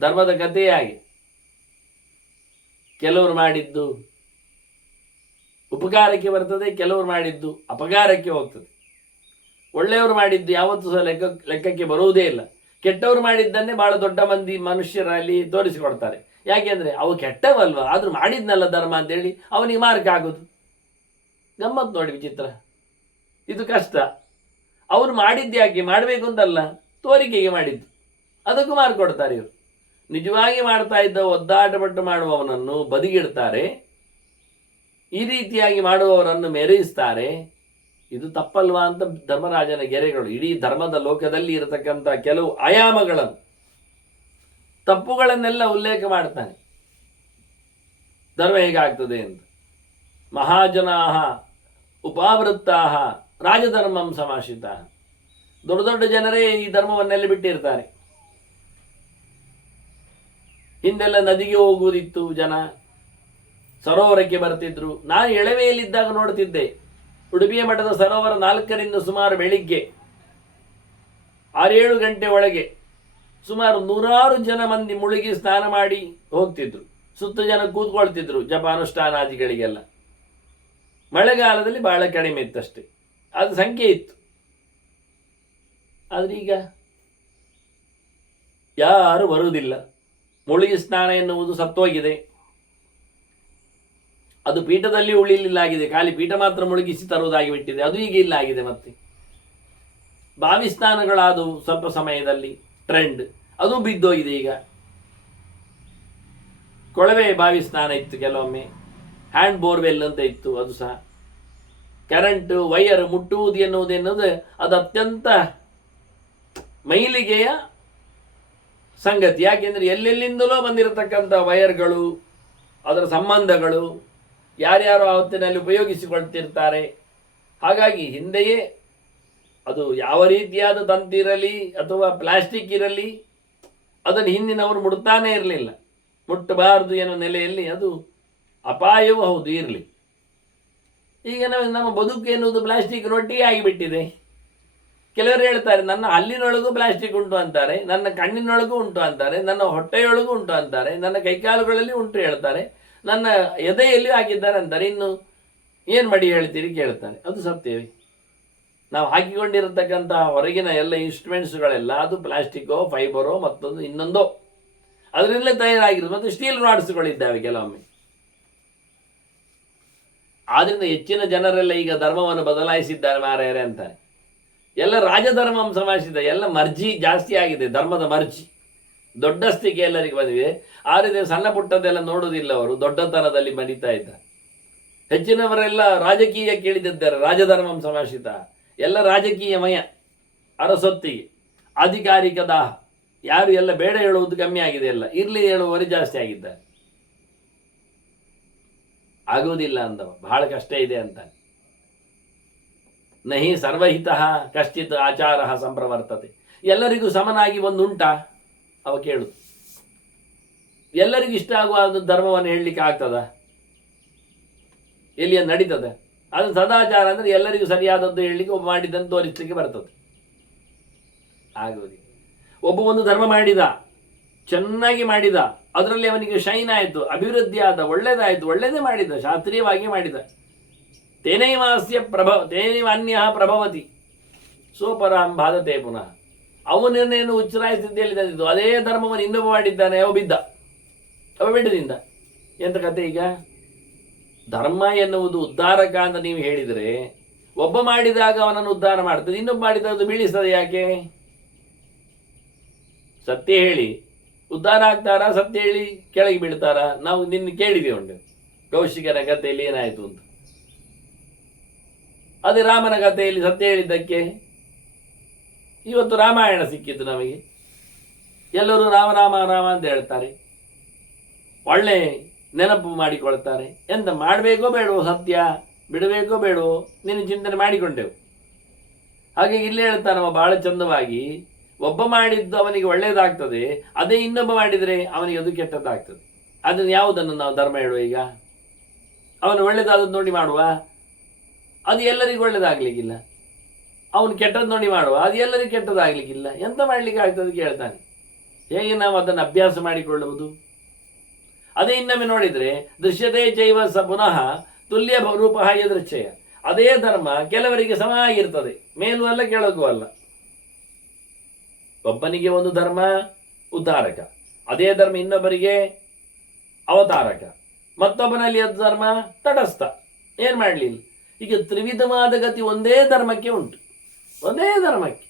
ಧರ್ಮದ ಕಥೆಯೇ ಹಾಗೆ. ಕೆಲವರು ಮಾಡಿದ್ದು ಉಪಕಾರಕ್ಕೆ ಬರ್ತದೆ, ಕೆಲವರು ಮಾಡಿದ್ದು ಅಪಕಾರಕ್ಕೆ ಹೋಗ್ತದೆ. ಒಳ್ಳೆಯವರು ಮಾಡಿದ್ದು ಯಾವತ್ತೂ ಸಹ ಲೆಕ್ಕಕ್ಕೆ ಬರುವುದೇ ಇಲ್ಲ. ಕೆಟ್ಟವರು ಮಾಡಿದ್ದನ್ನೇ ಬಹಳ ದೊಡ್ಡ ಮಂದಿ ಮನುಷ್ಯರಲ್ಲಿ ತೋರಿಸಿಕೊಡ್ತಾರೆ. ಯಾಕೆಂದ್ರೆ ಅವು ಕೆಟ್ಟವಲ್ವ, ಆದ್ರೂ ಮಾಡಿದ್ನಲ್ಲ ಧರ್ಮ ಅಂತೇಳಿ ಅವನಿಗೆ ಮಾರ್ಕ್ ಆಗೋದು. ಗಮ್ಮತ್ ನೋಡಿ, ವಿಚಿತ್ರ. ಇದು ಕಷ್ಟ. ಅವ್ರು ಮಾಡಿದ್ದು ಯಾಕೆ ಮಾಡಬೇಕು ಅಂತಲ್ಲ, ತೋರಿಕೆಗೆ ಮಾಡಿದ್ದು, ಅದಕ್ಕೂ ಮಾರ್ಕ್ ಕೊಡ್ತಾರೆ ಇವರು. ನಿಜವಾಗಿ ಮಾಡ್ತಾ ಇದ್ದ ಒದ್ದಾಟಪಟ್ಟು ಮಾಡುವವನನ್ನು ಬದಿಗಿಡ್ತಾರೆ, ಈ ರೀತಿಯಾಗಿ ಮಾಡುವವರನ್ನು ಮೆರೆಯಿಸ್ತಾರೆ. ಇದು ತಪ್ಪಲ್ವಾ ಅಂತ ಧರ್ಮರಾಜನ ಗೆರೆಗಳು ಇಡೀ ಧರ್ಮದ ಲೋಕದಲ್ಲಿ ಇರತಕ್ಕಂಥ ಕೆಲವು ಆಯಾಮಗಳನ್ನು, ತಪ್ಪುಗಳನ್ನೆಲ್ಲ ಉಲ್ಲೇಖ ಮಾಡ್ತಾನೆ. ಧರ್ಮ ಹೇಗಾಗ್ತದೆ ಅಂತ. ಮಹಾಜನಾಹ ಉಪಾವೃತ್ತಾಹ ರಾಜಧರ್ಮಂ ಸಮಾಶ್ರಿತ. ದೊಡ್ಡ ದೊಡ್ಡ ಜನರೇ ಈ ಧರ್ಮವನ್ನೆಲ್ಲ ಬಿಟ್ಟಿರ್ತಾರೆ. ಹಿಂದೆಲ್ಲ ನದಿಗೆ ಹೋಗುವುದಿತ್ತು ಜನ, ಸರೋವರಕ್ಕೆ ಬರ್ತಿದ್ರು. ನಾನು ಎಳವೆಯಲ್ಲಿದ್ದಾಗ ನೋಡ್ತಿದ್ದೆ, ಉಡುಪಿಯ ಮಠದ ಸರೋವರ 4ರಿಂದ ಸುಮಾರು ಬೆಳಿಗ್ಗೆ 6-7 ಗಂಟೆ ಒಳಗೆ ಸುಮಾರು 100 ಜನ ಮಂದಿ ಮುಳುಗಿ ಸ್ನಾನ ಮಾಡಿ ಹೋಗ್ತಿದ್ರು. ಸುತ್ತ ಜನ ಕೂತ್ಕೊಳ್ತಿದ್ರು ಜಪ ಅನುಷ್ಠಾನಾದಿಗಳಿಗೆಲ್ಲ. ಮಳೆಗಾಲದಲ್ಲಿ ಬಹಳ ಕಡಿಮೆ ಇತ್ತಷ್ಟೇ, ಅದು ಸಂಖ್ಯೆ ಇತ್ತು. ಆದ್ರೆ ಈಗ ಯಾರು ಬರುವುದಿಲ್ಲ. ಮುಳುಗಿ ಸ್ನಾನ ಎನ್ನುವುದು ಸತ್ತೋಗಿದೆ. ಅದು ಪೀಠದಲ್ಲಿ ಉಳಿಲಿಲ್ಲಾಗಿದೆ, ಖಾಲಿ ಪೀಠ ಮಾತ್ರ ಮುಳುಗಿಸಿ ತರುವುದಾಗಿ ಬಿಟ್ಟಿದೆ. ಅದು ಈಗ ಇಲ್ಲ ಆಗಿದೆ. ಮತ್ತೆ ಬಾವಿ ಸ್ನಾನಗಳಾದವು ಸ್ವಲ್ಪ ಸಮಯದಲ್ಲಿ ಟ್ರೆಂಡ್, ಅದು ಬಿದ್ದೋಗಿದೆ. ಈಗ ಕೊಳವೆ ಬಾವಿ ಸ್ನಾನ ಇತ್ತು, ಕೆಲವೊಮ್ಮೆ ಹ್ಯಾಂಡ್ ಬೋರ್ವೆಲ್ ಅಂತ ಇತ್ತು, ಅದು ಸಹ. ಕರೆಂಟ್ ವೈರ್ ಮುಟ್ಟುವುದು ಎನ್ನುವುದು ಅದು ಅತ್ಯಂತ ಮೈಲಿಗೆಯ ಸಂಗತಿ. ಯಾಕೆಂದ್ರೆ ಎಲ್ಲೆಲ್ಲಿಂದಲೋ ಬಂದಿರತಕ್ಕಂಥ ವೈರ್ಗಳು, ಅದರ ಸಂಬಂಧಗಳು ಯಾರ್ಯಾರು ಆವತ್ತಿನಲ್ಲಿ ಉಪಯೋಗಿಸಿಕೊಳ್ತಿರ್ತಾರೆ. ಹಾಗಾಗಿ ಹಿಂದೆಯೇ ಅದು ಯಾವ ರೀತಿಯಾದ ತಂತಿರಲಿ ಅಥವಾ ಪ್ಲಾಸ್ಟಿಕ್ ಇರಲಿ, ಅದನ್ನು ಹಿಂದಿನವರು ಮುಡ್ತಾನೇ ಇರಲಿಲ್ಲ. ಮುಟ್ಟಬಾರದು ಎನ್ನುವ ನೆಲೆಯಲ್ಲಿ ಅದು ಅಪಾಯವೂ ಹೌದು, ಇರಲಿ. ಈಗ ನಮ್ಮ ಬದುಕು ಎನ್ನುವುದು ಪ್ಲಾಸ್ಟಿಕ್ ರೊಟ್ಟಿಗೆ ಆಗಿಬಿಟ್ಟಿದೆ. ಕೆಲವರು ಹೇಳ್ತಾರೆ, ನನ್ನ ಹಲ್ಲಿನೊಳಗೂ ಪ್ಲಾಸ್ಟಿಕ್ ಉಂಟು ಅಂತಾರೆ, ನನ್ನ ಕಣ್ಣಿನೊಳಗೂ ಉಂಟು ಅಂತಾರೆ, ನನ್ನ ಹೊಟ್ಟೆಯೊಳಗೂ ಉಂಟು ಅಂತಾರೆ, ನನ್ನ ಕೈಕಾಲುಗಳಲ್ಲಿ ಉಂಟು ಹೇಳ್ತಾರೆ, ನನ್ನ ಎದೆಯಲ್ಲಿ ಹಾಕಿದ್ದಾರೆ ಅಂತಾರೆ. ಇನ್ನು ಏನು ಮಾಡಿ ಹೇಳ್ತೀರಿ ಕೇಳ್ತಾರೆ. ಅದು ಸತ್ಯವೇ. ನಾವು ಹಾಕಿಕೊಂಡಿರತಕ್ಕಂಥ ಹೊರಗಿನ ಎಲ್ಲ ಇನ್ಸ್ಟ್ರೂಮೆಂಟ್ಸ್ಗಳೆಲ್ಲ ಅದು ಪ್ಲಾಸ್ಟಿಕ್ಕೋ ಫೈಬರೋ ಮತ್ತೊಂದು ಇನ್ನೊಂದೋ ಅದರಿಂದಲೇ ತಯಾರಾಗಿರೋದು. ಮತ್ತು ಸ್ಟೀಲ್ ರಾಡ್ಸ್ಗಳಿದ್ದಾವೆ ಕೆಲವೊಮ್ಮೆ. ಆದ್ರಿಂದ ಹೆಚ್ಚಿನ ಜನರೆಲ್ಲ ಈಗ ಧರ್ಮವನ್ನು ಬದಲಾಯಿಸಿದ್ದಾರೆ ಮಾರಾಯರೆ ಅಂತಾರೆ. ಎಲ್ಲ ರಾಜಧರ್ಮಂ ಸಮಾಸಿದ, ಎಲ್ಲ ಮರ್ಜಿ ಜಾಸ್ತಿ ಆಗಿದೆ, ಧರ್ಮದ ಮರ್ಜಿ ದೊಡ್ಡಸ್ತಿಕೆ ಎಲ್ಲರಿಗೂ ಬಂದಿದೆ. ಆದರೆ ಸಣ್ಣ ಪುಟ್ಟದೆಲ್ಲ ನೋಡುವುದಿಲ್ಲ ಅವರು, ದೊಡ್ಡತನದಲ್ಲಿ ಮರಿತಾ ಇದ್ದಾರೆ. ಹೆಚ್ಚಿನವರೆಲ್ಲ ರಾಜಕೀಯ ಕೇಳಿದಿದ್ದಾರೆ, ರಾಜಧರ್ಮಂ ಸಮಾಸಿತ, ಎಲ್ಲ ರಾಜಕೀಯಮಯ, ಅರಸೊತ್ತಿಗೆ ಅಧಿಕಾರಿಕ ದಾಹ. ಯಾರು ಎಲ್ಲ ಬೇಡ ಹೇಳುವುದು ಕಮ್ಮಿ ಆಗಿದೆ, ಎಲ್ಲ ಇರ್ಲಿ ಹೇಳುವವರು ಜಾಸ್ತಿ ಆಗಿದ್ದಾರೆ. ಆಗುವುದಿಲ್ಲ ಅಂದವ, ಬಹಳ ಕಷ್ಟ ಇದೆ ಅಂತ. ನಹಿ ಸರ್ವಹಿತ ಕಶ್ಚಿತ್ ಆಚಾರ ಸಂಪ್ರವರ್ತತೆ. ಎಲ್ಲರಿಗೂ ಸಮನಾಗಿ ಒಂದುಂಟಾ ಅವ ಕೇಳುದು. ಎಲ್ಲರಿಗೂ ಇಷ್ಟ ಆಗುವ ಧರ್ಮವನ್ನು ಹೇಳಲಿಕ್ಕೆ ಆಗ್ತದ? ಎಲ್ಲಿಯ ನಡೀತದೆ? ಅದು ಸದಾಚಾರ ಅಂದ್ರೆ ಎಲ್ಲರಿಗೂ ಸರಿಯಾದದ್ದು ಹೇಳಲಿಕ್ಕೆ ಒಬ್ಬ ಮಾಡಿದ್ದನ್ನು ತೋರಿಸಲಿಕ್ಕೆ ಬರ್ತದೆ. ಆಗುವುದಿಲ್ಲ. ಒಬ್ಬ ಒಂದು ಧರ್ಮ ಮಾಡಿದ, ಚೆನ್ನಾಗಿ ಮಾಡಿದ, ಅದರಲ್ಲಿ ಅವನಿಗೆ ಶೈನ್ ಆಯಿತು, ಅಭಿವೃದ್ಧಿ ಆದ, ಒಳ್ಳೇದಾಯಿತು, ಒಳ್ಳೇದೇ ಮಾಡಿದ, ಶಾಸ್ತ್ರೀಯವಾಗಿ ಮಾಡಿದ. ತೇನೈವಾಸ್ಯ ತೇನೈವ ಅನ್ಯ ಪ್ರಭವತಿ ಸೋಪರಾಂ ಬಾಧತೆ ಪುನಃ. ಅವನನ್ನೇನು ಉಚ್ಚರಾಯ ಸ್ಥಿತಿಯಲ್ಲಿ ತಂದಿದ್ದು ಅದೇ ಧರ್ಮವನ್ನು ಇನ್ನೊಬ್ಬ ಮಾಡಿದ್ದಾನೆ, ಅವ ಬಿದ್ದ, ಅವ ಬಿಡದಿಂದ. ಎಂತ ಕತೆ ಈಗ? ಧರ್ಮ ಎನ್ನುವುದು ಉದ್ಧಾರಕ ಅಂತ ನೀವು ಹೇಳಿದರೆ, ಒಬ್ಬ ಮಾಡಿದಾಗ ಅವನನ್ನು ಉದ್ಧಾರ ಮಾಡ್ತದೆ, ಇನ್ನೊಬ್ಬ ಮಾಡಿದಾಗ ಅದು ಬೀಳಿಸ್ತದೆ. ಯಾಕೆ? ಸತ್ಯ ಹೇಳಿ ಉದ್ಧಾರ ಆಗ್ತಾರಾ, ಸತ್ಯ ಹೇಳಿ ಕೆಳಗೆ ಬೀಳ್ತಾರಾ? ನಾವು ನಿನ್ನ ಕೇಳಿದ್ದೇವೆ ಉಂಟು ಕೌಶಿಕನ ಕಥೆಯಲ್ಲಿ ಏನಾಯಿತು ಅಂತ. ಅದೇ ರಾಮನ ಕಥೆಯಲ್ಲಿ ಸತ್ಯ ಹೇಳಿದ್ದಕ್ಕೆ ಇವತ್ತು ರಾಮಾಯಣ ಸಿಕ್ಕಿತ್ತು ನಮಗೆ. ಎಲ್ಲರೂ ರಾಮ ರಾಮ ರಾಮ ಅಂತ ಹೇಳ್ತಾರೆ, ಒಳ್ಳೆ ನೆನಪು ಮಾಡಿಕೊಳ್ತಾರೆ. ಎಂತ ಮಾಡಬೇಕೋ ಬೇಡವೋ, ಸತ್ಯ ಬಿಡಬೇಕೋ ಬೇಡವೋ ನಿನ್ನ ಚಿಂತನೆ ಮಾಡಿಕೊಂಡೆವು. ಹಾಗೆ ಇಲ್ಲಿ ಹೇಳ್ತಾನವ ಬಹಳ ಚಂದವಾಗಿ, ಒಬ್ಬ ಮಾಡಿದ್ದು ಅವನಿಗೆ ಒಳ್ಳೆಯದಾಗ್ತದೆ, ಅದೇ ಇನ್ನೊಬ್ಬ ಮಾಡಿದರೆ ಅವನಿಗೆ ಅದು ಕೆಟ್ಟದ್ದಾಗ್ತದೆ. ಅದನ್ನು ಯಾವುದನ್ನು ನಾವು ಧರ್ಮ ಹೇಳುವ? ಈಗ ಅವನು ಒಳ್ಳೇದಾದದ್ದು ನೋಡಿ ಮಾಡುವ, ಅದು ಎಲ್ಲರಿಗೂ ಒಳ್ಳೇದಾಗ್ಲಿಕ್ಕಿಲ್ಲ. ಅವನು ಕೆಟ್ಟದ್ದು ನೋಡಿ ಮಾಡುವ, ಅದು ಎಲ್ಲರಿಗೂ ಕೆಟ್ಟದಾಗ್ಲಿಕ್ಕಿಲ್ಲ. ಎಂತ ಮಾಡ್ಲಿಕ್ಕೆ ಆಗ್ತದೆ ಕೇಳ್ತಾನೆ. ಹೇಗೆ ನಾವು ಅದನ್ನು ಅಭ್ಯಾಸ ಮಾಡಿಕೊಳ್ಳುವುದು? ಅದೇ ಇನ್ನೊಮ್ಮೆ ನೋಡಿದರೆ ದೃಶ್ಯತೆ ಚೈವ ಸ ಪುನಃ ತುಲ್ಯ ರೂಪ ಯದೃಚ್ಛಯ. ಅದೇ ಧರ್ಮ ಕೆಲವರಿಗೆ ಸಮ ಆಗಿರ್ತದೆ, ಮೇಲೂ ಅಲ್ಲ ಕೆಳಗೂ ಅಲ್ಲ. ಒಬ್ಬನಿಗೆ ಒಂದು ಧರ್ಮ ಉದ್ಧಾರಕ, ಅದೇ ಧರ್ಮ ಇನ್ನೊಬ್ಬರಿಗೆ ಅವತಾರಕ, ಮತ್ತೊಬ್ಬನಲ್ಲಿ ಅದು ಧರ್ಮ ತಟಸ್ಥ. ಏನು ಮಾಡಲಿಲ್ಲ. ಈಗ ತ್ರಿವಿಧವಾದ ಗತಿ ಒಂದೇ ಧರ್ಮಕ್ಕೆ ಉಂಟು, ಒಂದೇ ಧರ್ಮಕ್ಕೆ.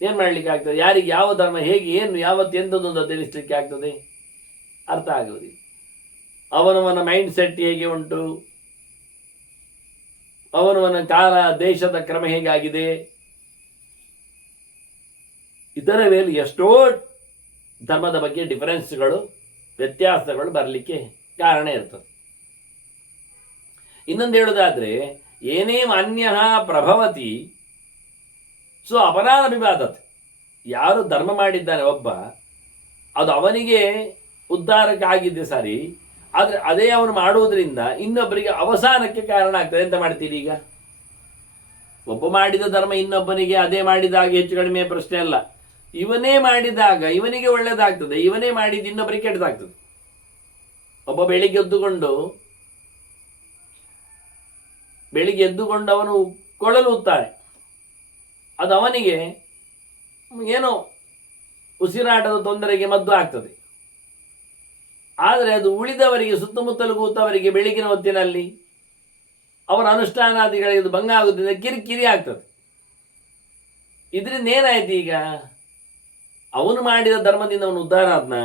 ಏನು ಮಾಡಲಿಕ್ಕೆ ಆಗ್ತದೆ? ಯಾರಿಗೆ ಯಾವ ಧರ್ಮ ಹೇಗೆ ಏನು ಯಾವತ್ತು ಎಂಥದ್ದೊಂದು ತಿಳಿಸ್ಲಿಕ್ಕೆ ಆಗ್ತದೆ? ಅರ್ಥ ಆಗುವುದಿಲ್ಲ. ಅವನವನ ಮೈಂಡ್ ಸೆಟ್ ಹೇಗೆ ಉಂಟು, ಅವನವನ ಕಾಲ ದೇಶದ ಕ್ರಮ ಹೇಗಾಗಿದೆ, ಇದರ ಮೇಲೆ ಎಷ್ಟೋ ಧರ್ಮದ ಬಗ್ಗೆ ಡಿಫರೆನ್ಸ್ಗಳು, ವ್ಯತ್ಯಾಸಗಳು ಬರಲಿಕ್ಕೆ ಕಾರಣ ಇರ್ತದೆ. ಇನ್ನೊಂದು ಹೇಳುವುದಾದ್ರೆ, ಏನೇ ಅನ್ಯ ಪ್ರಭವತಿ ಸೊ ಅಪರಾಧ ವಿವಾದತೆ. ಯಾರು ಧರ್ಮ ಮಾಡಿದ್ದಾನೆ ಒಬ್ಬ, ಅದು ಅವನಿಗೆ ಉದ್ಧಾರಕ್ಕೆ ಆಗಿದ್ದೆ ಸರಿ, ಆದರೆ ಅದೇ ಅವನು ಮಾಡುವುದರಿಂದ ಇನ್ನೊಬ್ಬರಿಗೆ ಅವಸಾನಕ್ಕೆ ಕಾರಣ ಆಗ್ತದೆ. ಎಂತ ಮಾಡ್ತೀರಿ ಈಗ? ಒಬ್ಬ ಮಾಡಿದ ಧರ್ಮ ಇನ್ನೊಬ್ಬನಿಗೆ ಅದೇ ಮಾಡಿದಾಗ ಹೆಚ್ಚು ಕಡಿಮೆ ಪ್ರಶ್ನೆ ಅಲ್ಲ. ಇವನೇ ಮಾಡಿದಾಗ ಇವನಿಗೆ ಒಳ್ಳೇದಾಗ್ತದೆ, ಇವನೇ ಮಾಡಿದ್ದು ಇನ್ನೊಬ್ಬರಿಗೆ ಕೆಟ್ಟದಾಗ್ತದೆ. ಒಬ್ಬ ಬೆಳಿಗ್ಗೆ ಎದ್ದುಕೊಂಡು ಅವನು ಕೊಳಲು ಊದ್ತಾನೆ, ಅದು ಅವನಿಗೆ ಏನೋ ಉಸಿರಾಟದ ತೊಂದರೆಗೆ ಮದ್ದು ಆಗ್ತದೆ. ಆದರೆ ಅದು ಉಳಿದವರಿಗೆ, ಸುತ್ತಮುತ್ತಲು ಕೂತವರಿಗೆ ಬೆಳಗಿನ ಹೊತ್ತಿನಲ್ಲಿ ಅವರ ಅನುಷ್ಠಾನಾದಿಗಳಿಗೆ ಭಂಗ ಆಗುತ್ತಿದೆ, ಕಿರಿಕಿರಿ ಆಗ್ತದೆ. ಇದರಿಂದ ಏನಾಯ್ತು? ಈಗ ಅವನು ಮಾಡಿದ ಧರ್ಮದಿಂದ ಅವನು ಉದ್ಧಾರ ಆದ್ನ?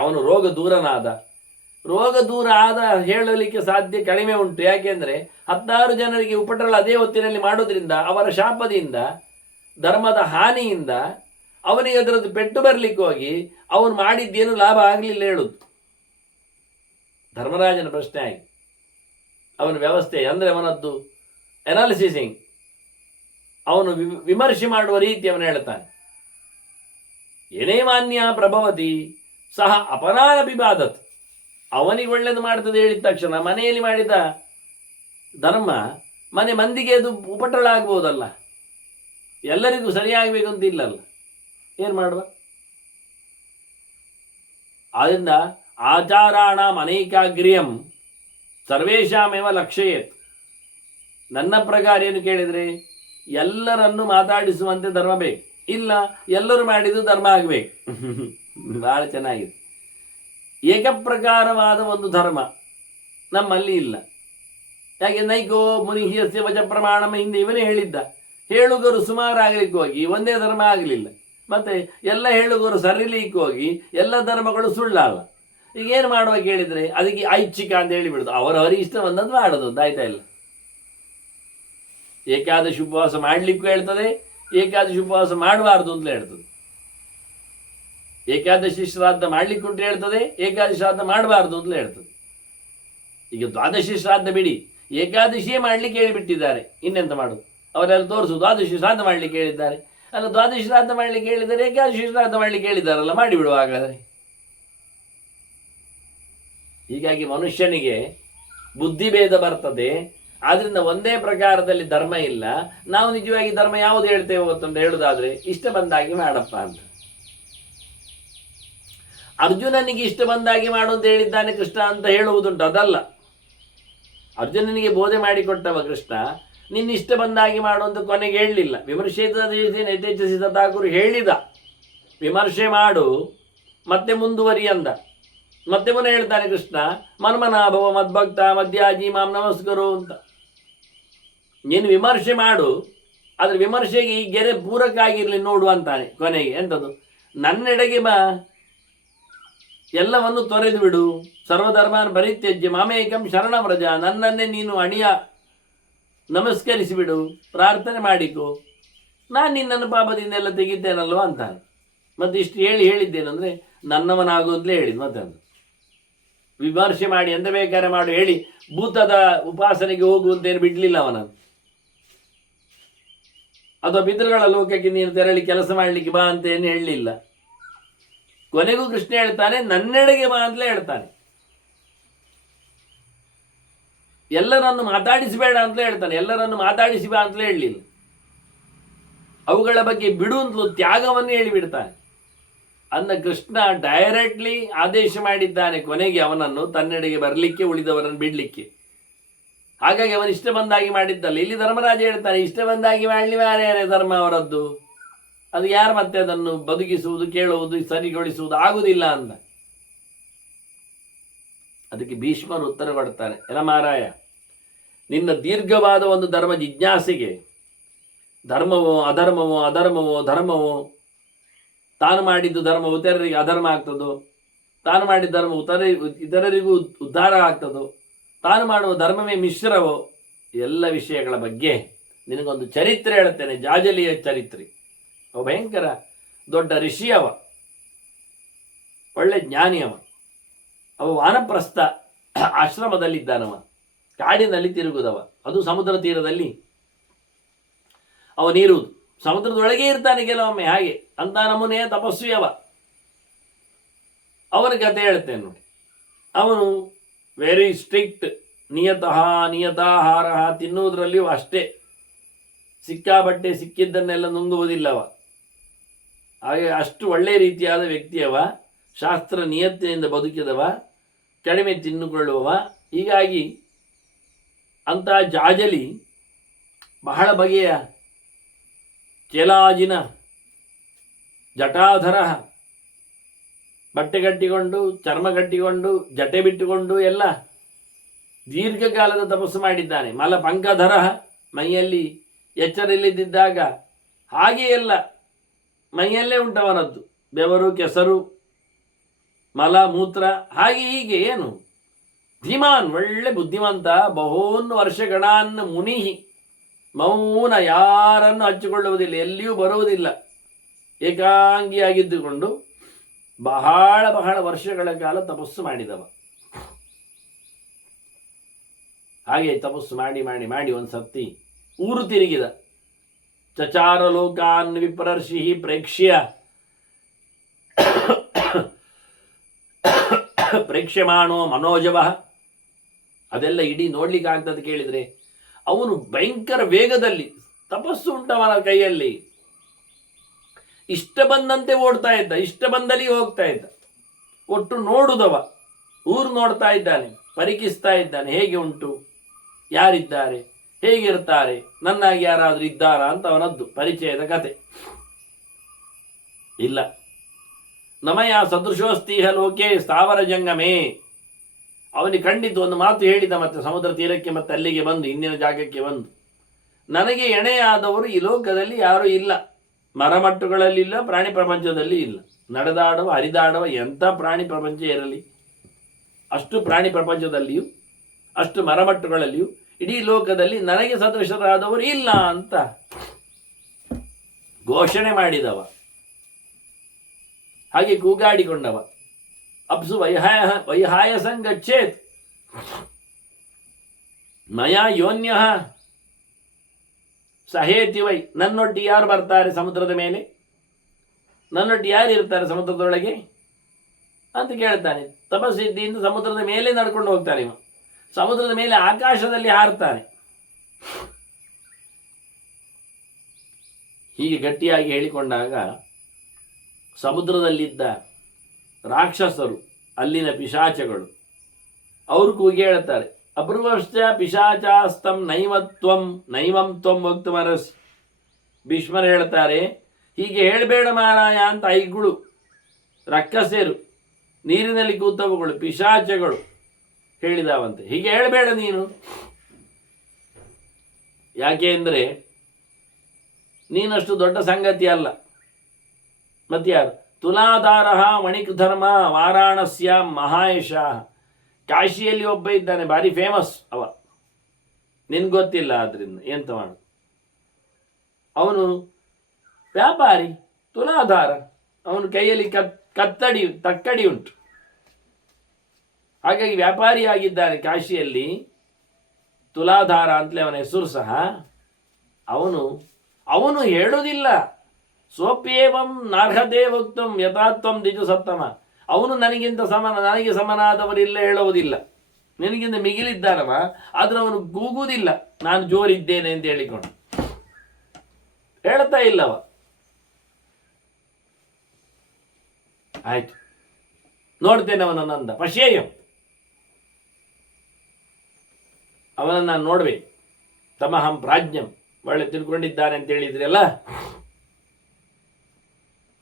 ಅವನು ರೋಗ ದೂರನಾದ. ರೋಗ ದೂರ ಆದ ಹೇಳಲಿಕ್ಕೆ ಸಾಧ್ಯ ಕಡಿಮೆ ಉಂಟು. ಯಾಕೆಂದರೆ 16 ಜನರಿಗೆ ಉಪಟಳ ಅದೇ ಹೊತ್ತಿನಲ್ಲಿ ಮಾಡೋದ್ರಿಂದ, ಅವರ ಶಾಪದಿಂದ, ಧರ್ಮದ ಹಾನಿಯಿಂದ ಅವನಿಗೆ ಅದರದ್ದು ಪೆಟ್ಟು ಬರಲಿಕ್ಕೆ ಹೋಗಿ ಅವನು ಮಾಡಿದ್ದೇನು ಲಾಭ ಆಗಲಿಲ್ಲ ಹೇಳುದು. ಧರ್ಮರಾಜನ ಪ್ರಶ್ನೆ ಆಗಿ ಅವನ ವ್ಯವಸ್ಥೆ ಅಂದರೆ ಅವನದ್ದು ಅನಾಲಿಸಿಸಿಂಗ್, ಅವನು ವಿಮರ್ಶೆ ಮಾಡುವ ರೀತಿ ಅವನು ಹೇಳ್ತಾನೆ. ಏನೇ ಮಾನ್ಯ ಪ್ರಭವತಿ ಸಹ ಅಪರಾಧ ವಿವಾದತ್. ಅವನಿಗೆ ಒಳ್ಳೇದು ಮಾಡ್ತದೆ ಹೇಳಿದ ತಕ್ಷಣ ಮನೆಯಲ್ಲಿ ಮಾಡಿದ ಧರ್ಮ ಮನೆ ಮಂದಿಗೆ ಅದು ಉಪಟಳ ಆಗ್ಬೋದಲ್ಲ, ಎಲ್ಲರಿಗೂ ಸರಿಯಾಗಬೇಕು ಅಂತ ಇಲ್ಲಲ್ಲ. ಏನು ಮಾಡುವ? ಆದ್ದರಿಂದ ಆಚಾರಾಣ ಅನೇಕಾಗ್ರ್ಯಂ ಸರ್ವೇಶಾಮೇವ ಲಕ್ಷ್ಯೇತ್. ನನ್ನ ಪ್ರಕಾರ ಏನು ಕೇಳಿದರೆ, ಎಲ್ಲರನ್ನು ಮಾತಾಡಿಸುವಂತೆ ಧರ್ಮ ಬೇಕು. ಇಲ್ಲ, ಎಲ್ಲರೂ ಮಾಡಿದ್ದು ಧರ್ಮ ಆಗಬೇಕು. ಬಹಳ ಚೆನ್ನಾಗಿದೆ. ಏಕಪ್ರಕಾರವಾದ ಒಂದು ಧರ್ಮ ನಮ್ಮಲ್ಲಿ ಇಲ್ಲ. ಯಾಕೆ? ನೈಕೋ ಮುನಿಹ್ಯಸ್ಯ ವಚ ಪ್ರಮಾಣ ಹಿಂದೆ ಇವನೇ ಹೇಳಿದ್ದ. ಹೇಳುಗರು ಸುಮಾರಾಗಲಿಕ್ಕೆ ಹೋಗಿ ಒಂದೇ ಧರ್ಮ ಆಗಲಿಲ್ಲ. ಮತ್ತೆ ಎಲ್ಲ ಹೇಳುಗರು ಸರಿಲಿಕ್ಕೆ ಹೋಗಿ ಎಲ್ಲ ಧರ್ಮಗಳು ಸುಳ್ಳಲ್ಲ. ಈಗ ಏನು ಮಾಡುವ ಕೇಳಿದರೆ, ಅದಕ್ಕೆ ಐಚ್ಛಿಕ ಅಂತ ಹೇಳಿಬಿಡುದು. ಅವರವರಿಗೆ ಇಷ್ಟ ಬಂದದ್ದು ಮಾಡೋದು, ಆಯ್ತಾ ಇಲ್ಲ. ಏಕಾದಶಿ ಉಪವಾಸ ಮಾಡಲಿಕ್ಕೂ ಹೇಳ್ತದೆ, ಏಕಾದಶಿ ಉಪವಾಸ ಮಾಡಬಾರ್ದು ಅಂತ ಹೇಳ್ತದೆ. ಏಕಾದಶಿ ಶ್ರಾದ್ದ ಮಾಡ್ಲಿಕ್ಕುಂಟು ಹೇಳ್ತದೆ, ಏಕಾದಶಿ ಶ್ರಾದ್ದ ಮಾಡಬಾರ್ದು ಅಂತಲೇ ಹೇಳ್ತದೆ. ಈಗ ದ್ವಾದಶಿ ಶ್ರಾದ್ದ ಬಿಡಿ, ಏಕಾದಶಿಯೇ ಮಾಡ್ಲಿಕ್ಕೆ ಹೇಳಿಬಿಟ್ಟಿದ್ದಾರೆ. ಇನ್ನೆಂತ ಮಾಡೋದು? ಅವರೆಲ್ಲ ತೋರಿಸೋದು ದ್ವಾದಶಿ ಶ್ರಾದ್ದ ಮಾಡ್ಲಿಕ್ಕೆ ಹೇಳಿದ್ದಾರೆ. ಅಲ್ಲ, ದ್ವಾದಶಿ ಶ್ರಾದ್ದ ಮಾಡ್ಲಿಕ್ಕೆ ಹೇಳಿದ್ದಾರೆ, ಏಕಾದಶಿ ಶ್ರಾದ್ದ ಮಾಡ್ಲಿಕ್ಕೆ ಹೇಳಿದ್ದಾರಲ್ಲ, ಮಾಡಿಬಿಡುವ ಹಾಗಾದರೆ. ಹೀಗಾಗಿ ಮನುಷ್ಯನಿಗೆ ಬುದ್ಧಿಭೇದ ಬರ್ತದೆ. ಆದ್ರಿಂದ ಒಂದೇ ಪ್ರಕಾರದಲ್ಲಿ ಧರ್ಮ ಇಲ್ಲ. ನಾವು ನಿಜವಾಗಿ ಧರ್ಮ ಯಾವುದು ಹೇಳ್ತೇವೆ ಅಂತ ಹೇಳುವುದಾದ್ರೆ, ಇಷ್ಟ ಬಂದಾಗಿ ಮಾಡಪ್ಪ ಅಂತ. ಅರ್ಜುನನಿಗೆ ಇಷ್ಟ ಬಂದಾಗಿ ಮಾಡು ಅಂತ ಹೇಳಿದ್ದಾನೆ ಕೃಷ್ಣ ಅಂತ ಹೇಳುವುದುಂಟು, ಅದಲ್ಲ. ಅರ್ಜುನನಿಗೆ ಬೋಧೆ ಮಾಡಿಕೊಟ್ಟವ ಕೃಷ್ಣ, ನಿನ್ನ ಇಷ್ಟ ಬಂದಾಗಿ ಮಾಡು ಅಂತ ಕೊನೆಗೆ ಹೇಳಲಿಲ್ಲ. ವಿಮರ್ಶಿಸಿದ ಠಾಕೂರ್ ಹೇಳಿದ, ವಿಮರ್ಶೆ ಮಾಡು ಮತ್ತೆ ಮುಂದುವರಿ ಅಂದ. ಮತ್ತೆ ಪುನಃ ಹೇಳ್ತಾನೆ ಕೃಷ್ಣ, ಮನ್ಮನಾಭವ ಮದ್ಭಕ್ತ ಮಧ್ಯಾಜಿ ಮಾಂ ನಮಸ್ಕರು ಅಂತ. ನೀನು ವಿಮರ್ಶೆ ಮಾಡು, ಅದ್ರ ವಿಮರ್ಶೆಗೆ ಈ ಗೆರೆ ಪೂರಕ ಆಗಿರಲಿ ನೋಡು ಅಂತಾನೆ ಕೊನೆಗೆ. ಎಂಥದ್ದು? ನನ್ನೆಡೆಗೆ ಬಾ, ಎಲ್ಲವನ್ನು ತೊರೆದು ಬಿಡು, ಸರ್ವಧರ್ಮಾನ್ ಪರಿತ್ಯಜ್ಯ ಮಾಮೇಕಂ ಶರಣ ವ್ರಜ, ನನ್ನನ್ನೇ ನೀನು ಅಣಿಯ ನಮಸ್ಕರಿಸಿಬಿಡು, ಪ್ರಾರ್ಥನೆ ಮಾಡಿಕೊ, ನಾನು ನಿನ್ನನ್ನು ಪಾಪದಿಂದ ಎಲ್ಲ ತೆಗಿತೇನಲ್ವ ಅಂತಾನೆ. ಮತ್ತೆ ಇಷ್ಟು ಹೇಳಿದ್ದೇನೆಂದರೆ ನನ್ನವನಾಗೋದ್ಲೇ ಹೇಳಿದ್. ಮತ್ತೆ ವಿಮರ್ಶೆ ಮಾಡಿ ಎಂತ ಬೇಕಾದ್ರೆ ಮಾಡು ಹೇಳಿ ಭೂತದ ಉಪಾಸನೆಗೆ ಹೋಗುವಂತೇನು ಬಿಡ್ಲಿಲ್ಲ ಅವನನ್ನು. ಅಥವಾ ಪಿತೃಗಳ ಲೋಕಕ್ಕೆ ನೀನು ತೆರಳಿ ಕೆಲಸ ಮಾಡಲಿಕ್ಕೆ ಬಾ ಅಂತ ಏನು ಹೇಳಲಿಲ್ಲ. ಕೊನೆಗೂ ಕೃಷ್ಣ ಹೇಳ್ತಾನೆ, ನನ್ನೆಡೆಗೆ ಬಾ ಅಂತಲೇ ಹೇಳ್ತಾನೆ. ಎಲ್ಲರನ್ನು ಮಾತಾಡಿಸಬೇಡ ಅಂತ ಹೇಳ್ತಾನೆ, ಎಲ್ಲರನ್ನು ಮಾತಾಡಿಸಿ ಬಾ ಅಂತಲೇ ಹೇಳಲಿಲ್ಲ. ಅವುಗಳ ಬಗ್ಗೆ ಬಿಡು ಅಂತಲೂ ತ್ಯಾಗವನ್ನು ಹೇಳಿಬಿಡ್ತಾನೆ. ಅನ್ನ ಕೃಷ್ಣ ಡೈರೆಕ್ಟ್ಲಿ ಆದೇಶ ಮಾಡಿದ್ದಾನೆ ಕೊನೆಗೆ ಅವನನ್ನು ತನ್ನೆಡೆಗೆ ಬರಲಿಕ್ಕೆ, ಉಳಿದವರನ್ನು ಬಿಡಲಿಕ್ಕೆ. ಹಾಗಾಗಿ ಅವನು ಇಷ್ಟ ಬಂದಾಗಿ ಮಾಡಿದ್ದಲ್ಲ. ಇಲ್ಲಿ ಧರ್ಮರಾಜ ಹೇಳ್ತಾನೆ, ಇಷ್ಟ ಬಂದಾಗಿ ಮಾಡಲಿ ಮಾರ್ಯಾರೆ ಧರ್ಮ ಅವರದ್ದು, ಅದು ಯಾರು ಮತ್ತೆ ಅದನ್ನು ಬದುಕಿಸುವುದು, ಕೇಳುವುದು, ಸರಿಗೊಳಿಸುವುದು ಆಗುವುದಿಲ್ಲ ಅಂತ. ಅದಕ್ಕೆ ಭೀಷ್ಮರು ಉತ್ತರ ಕೊಡ್ತಾನೆ, ಎಲ್ಲ ಮಾರಾಯ, ನಿನ್ನ ದೀರ್ಘವಾದ ಒಂದು ಧರ್ಮ ಜಿಜ್ಞಾಸೆಗೆ ಧರ್ಮವೋ ಅಧರ್ಮವೋ, ಅಧರ್ಮವೋ ಧರ್ಮವೋ, ತಾನು ಮಾಡಿದ್ದು ಧರ್ಮವು ಇತರರಿಗೆ ಅಧರ್ಮ ಆಗ್ತದೋ, ತಾನು ಮಾಡಿದ ಧರ್ಮ ಇತರರಿಗೂ ಉದ್ಧಾರ ಆಗ್ತದೋ, ತಾನು ಮಾಡುವ ಧರ್ಮವೇ ಮಿಶ್ರವೋ, ಎಲ್ಲ ವಿಷಯಗಳ ಬಗ್ಗೆ ನಿನಗೊಂದು ಚರಿತ್ರೆ ಹೇಳ್ತೇನೆ, ಜಾಜಲಿಯ ಚರಿತ್ರೆ. ಅವ ಭಯಂಕರ ದೊಡ್ಡ ಋಷಿ, ಅವ ಒಳ್ಳೆ ಜ್ಞಾನಿ, ಅವ ವಾನಪ್ರಸ್ಥ ಆಶ್ರಮದಲ್ಲಿದ್ದಾನವ, ಕಾಡಿನಲ್ಲಿ ತಿರುಗುದವ, ಅದು ಸಮುದ್ರ ತೀರದಲ್ಲಿ ಅವನಿರುವುದು. ಸಮುದ್ರದೊಳಗೆ ಇರ್ತಾನೆ ಕೆಲವೊಮ್ಮೆ, ಹಾಗೆ ಅಂತ ನಮೂನೆಯ ತಪಸ್ವಿ ಅವ. ಅವನ ಕತೆ ಹೇಳ್ತೇನೆ ನೋಡಿ. ಅವನು ವೆರಿ ಸ್ಟ್ರಿಕ್ಟ್, ನಿಯತಾಹಾರ, ತಿನ್ನುವುದರಲ್ಲಿಯೂ ಅಷ್ಟೇ, ಸಿಕ್ಕಾಬಟ್ಟೆ ಸಿಕ್ಕಿದ್ದನ್ನೆಲ್ಲ ನುಂಗುವುದಿಲ್ಲವ. ಹಾಗೆ ಅಷ್ಟು ಒಳ್ಳೆಯ ರೀತಿಯಾದ ವ್ಯಕ್ತಿಯವ, ಶಾಸ್ತ್ರ ನಿಯತ್ತೆಯಿಂದ ಬದುಕಿದವ, ಕಡಿಮೆ ತಿನ್ನುಕೊಳ್ಳುವವ. ಹೀಗಾಗಿ ಅಂತ ಜಾಜಲಿ ಬಹಳ ಬಗೆಯ ಚೆಲಾಜಿನ ಜಟಾಧರ, ಬಟ್ಟೆ ಕಟ್ಟಿಕೊಂಡು, ಚರ್ಮ ಕಟ್ಟಿಕೊಂಡು, ಜಟೆ ಬಿಟ್ಟುಕೊಂಡು ಎಲ್ಲ ದೀರ್ಘಕಾಲದ ತಪಸ್ಸು ಮಾಡಿದ್ದಾನೆ. ಮಲ ಪಂಕಧರ, ಮೈಯಲ್ಲಿ ಎಚ್ಚರಿಲ್ಲದಿದ್ದಾಗ ಹಾಗೆ ಎಲ್ಲ ಮೈಯಲ್ಲೇ ಉಂಟವನದ್ದು, ಬೆವರು, ಕೆಸರು, ಮಲ, ಮೂತ್ರ, ಹಾಗೆ ಹೀಗೆ. ಏನು ಧೀಮಾನ್, ಒಳ್ಳೆ ಬುದ್ಧಿವಂತ, ಬಹೂನ್ ವರ್ಷಗಳಾನ್ನ ಮುನಿಹಿ, ಮೌನ, ಯಾರನ್ನು ಹಚ್ಚಿಕೊಳ್ಳುವುದಿಲ್ಲ, ಎಲ್ಲಿಯೂ ಬರುವುದಿಲ್ಲ, ಏಕಾಂಗಿಯಾಗಿದ್ದುಕೊಂಡು ಬಹಳ ಬಹಳ ವರ್ಷಗಳ ಕಾಲ ತಪಸ್ಸು ಮಾಡಿದವ. ಹಾಗೆ ತಪಸ್ಸು ಮಾಡಿ ಮಾಡಿ ಮಾಡಿ ಒಂದು ಸತ್ತಿ ಊರು ತಿರುಗಿದ. ಚಚಾರ ಲೋಕಾನ್ ವಿಪ್ರರ್ಷಿ ಪ್ರೇಕ್ಷ್ಯ ಪ್ರೇಕ್ಷ್ಯಮಾಣೋ ಮನೋಜವ. ಅದೆಲ್ಲ ಇಡೀ ನೋಡ್ಲಿಕ್ಕೆ ಆಗ್ತದೆ ಕೇಳಿದರೆ. ಅವನು ಭಯಂಕರ ವೇಗದಲ್ಲಿ, ತಪಸ್ಸು ಉಂಟವನ ಕೈಯಲ್ಲಿ, ಇಷ್ಟ ಬಂದಂತೆ ಓಡ್ತಾ ಇದ್ದ, ಇಷ್ಟ ಬಂದಲ್ಲಿ ಹೋಗ್ತಾ ಇದ್ದ. ಒಟ್ಟು ನೋಡುದವ, ಊರು ನೋಡ್ತಾ ಇದ್ದಾನೆ, ಪರೀಕ್ಷಿಸ್ತಾ ಇದ್ದಾನೆ, ಹೇಗೆ ಉಂಟು, ಯಾರಿದ್ದಾರೆ, ಹೇಗಿರ್ತಾರೆ, ನನ್ನಾಗಿ ಯಾರಾದರೂ ಇದ್ದಾರಾ ಅಂತ ಅವನದ್ದು ಪರಿಚಯದ ಕತೆ. ಇಲ್ಲ, ನಮಯ ಸದೃಶೋಸ್ತಿಹ ಲೋಕೆ ಸ್ಥಾವರ ಜಂಗಮೇ. ಅವನಿಗೆ ಖಂಡಿತ ಒಂದು ಮಾತು ಹೇಳಿದ, ಮತ್ತೆ ಸಮುದ್ರ ತೀರಕ್ಕೆ ಮತ್ತೆ ಅಲ್ಲಿಗೆ ಬಂದು, ಇಂದಿನ ಜಾಗಕ್ಕೆ ಬಂದು, ನನಗೆ ಎಣೆಯಾದವರು ಈ ಲೋಕದಲ್ಲಿ ಯಾರೂ ಇಲ್ಲ, ಮರಮಟ್ಟುಗಳಲ್ಲಿ ಇಲ್ಲ, ಪ್ರಾಣಿ ಪ್ರಪಂಚದಲ್ಲಿ ಇಲ್ಲ. ನಡೆದಾಡುವ ಹರಿದಾಡುವ ಎಂಥ ಪ್ರಾಣಿ ಪ್ರಪಂಚ ಇರಲಿ, ಅಷ್ಟು ಪ್ರಾಣಿ ಪ್ರಪಂಚದಲ್ಲಿಯೂ ಅಷ್ಟು ಮರಮಟ್ಟುಗಳಲ್ಲಿಯೂ ಇಡೀ ಲೋಕದಲ್ಲಿ ನನಗೆ ಸದೃಶರಾದವರು ಇಲ್ಲ ಅಂತ ಘೋಷಣೆ ಮಾಡಿದವ. ಹಾಗೆ ಕೂಗಾಡಿಕೊಂಡವ. ಅಪ್ಸು ವೈಹಾಯ ಸಂಗಚ್ಚೇತ್ ಮಯಾ ಯೋನ್ಯ ಸಹೇತಿ ವೈ. ನನ್ನೊಟ್ಟಿಗೆ ಯಾರು ಬರ್ತಾರೆ ಸಮುದ್ರದ ಮೇಲೆ, ನನ್ನೊಟ್ಟಿಗೆ ಯಾರು ಇರ್ತಾರೆ ಸಮುದ್ರದೊಳಗೆ ಅಂತ ಕೇಳ್ತಾನೆ. ತಪಸ್ಸಿದ್ದಿಯಿಂದ ಸಮುದ್ರದ ಮೇಲೆ ನಡ್ಕೊಂಡು ಹೋಗ್ತಾನೆ ಇವ. ಸಮುದ್ರದ ಮೇಲೆ ಆಕಾಶದಲ್ಲಿ ಹಾರ್ತಾನೆ. ಹೀಗೆ ಗಟ್ಟಿಯಾಗಿ ಹೇಳಿಕೊಂಡಾಗ ಸಮುದ್ರದಲ್ಲಿದ್ದ ರಾಕ್ಷಸರು, ಅಲ್ಲಿನ ಪಿಶಾಚಗಳು, ಅವರು ಕೂಗಿ ಹೇಳ್ತಾರೆ, ಅಬ್ರುವಶ್ಚ ಪಿಶಾಚಾಸ್ತಂ ನೈವಂ ತ್ವಂ ವಕ್ತುಮರಸಿ. ಭೀಷ್ಮರು ಹೇಳ್ತಾರೆ, ಹೀಗೆ ಹೇಳಬೇಡ ಮಾರಾಯ ಅಂತ ಐಗಳು, ರಕ್ಕಸೇರು, ನೀರಿನಲ್ಲಿ ಕೂತವುಗಳು, ಪಿಶಾಚಗಳು ಹೇಳಿದವಂತೆ. ಹೀಗೆ ಹೇಳಬೇಡ ನೀನು, ಯಾಕೆ ಅಂದರೆ ನೀನಷ್ಟು ದೊಡ್ಡ ಸಂಗತಿ ಅಲ್ಲ. ಮತ್ಯಾರು? ತುಲಾಧಾರ ಮಣಿಕ್ ಧರ್ಮ ವಾರಾಣಸ್ಯ ಮಹಾಯಶ. ಕಾಶಿಯಲ್ಲಿ ಒಬ್ಬ ಇದ್ದಾನೆ, ಭಾರಿ ಫೇಮಸ್ ಅವ, ನಿನ್ಗೆ ಗೊತ್ತಿಲ್ಲ, ಆದ್ರಿಂದ ಎಂತ ಮಾಡು. ಅವನು ವ್ಯಾಪಾರಿ, ತುಲಾಧಾರ, ಅವನ ಕೈಯಲ್ಲಿ ತಕ್ಕಡಿ ಉಂಟು. ಹಾಗಾಗಿ ವ್ಯಾಪಾರಿಯಾಗಿದ್ದಾನೆ ಕಾಶಿಯಲ್ಲಿ, ತುಲಾಧಾರ ಅಂತಲೇ ಅವನ ಹೆಸರು ಸಹ. ಅವನು ಹೇಳುವುದಿಲ್ಲ, ಸೋಪ್ಯೇವಂ ನಾರ್ಹತೆ ವಕ್ತುಂ ಯಥಾತ್ವಂ ದಿಜು ಸತ್ತಮ. ಅವನು ನನಗಿಂತ ನನಗೆ ಸಮನಾದವರಿಲ್ಲ ಹೇಳುವುದಿಲ್ಲ. ನಿನಗಿಂತ ಮಿಗಿಲಿದ್ದಾನವ, ಆದ್ರೆ ಅವನು ಕೂಗುವುದಿಲ್ಲ ನಾನು ಜೋರಿದ್ದೇನೆ ಅಂತ ಹೇಳಿಕೊಂಡು, ಹೇಳ್ತಾ ಇಲ್ಲವ. ಆಯ್ತು, ನೋಡ್ತೇನೆ ಅವನನ್ನು ಅಂದ. ಪಶ್ಯೇಯಂ, ಅವನನ್ನು ನಾನು ನೋಡ್ಬೇಕು. ತಮಹಂ ಪ್ರಾಜ್ಞಂ, ಒಳ್ಳೆ ತಿಳ್ಕೊಂಡಿದ್ದಾನೆ ಅಂತ ಹೇಳಿದ್ರಿ ಅಲ್ಲ,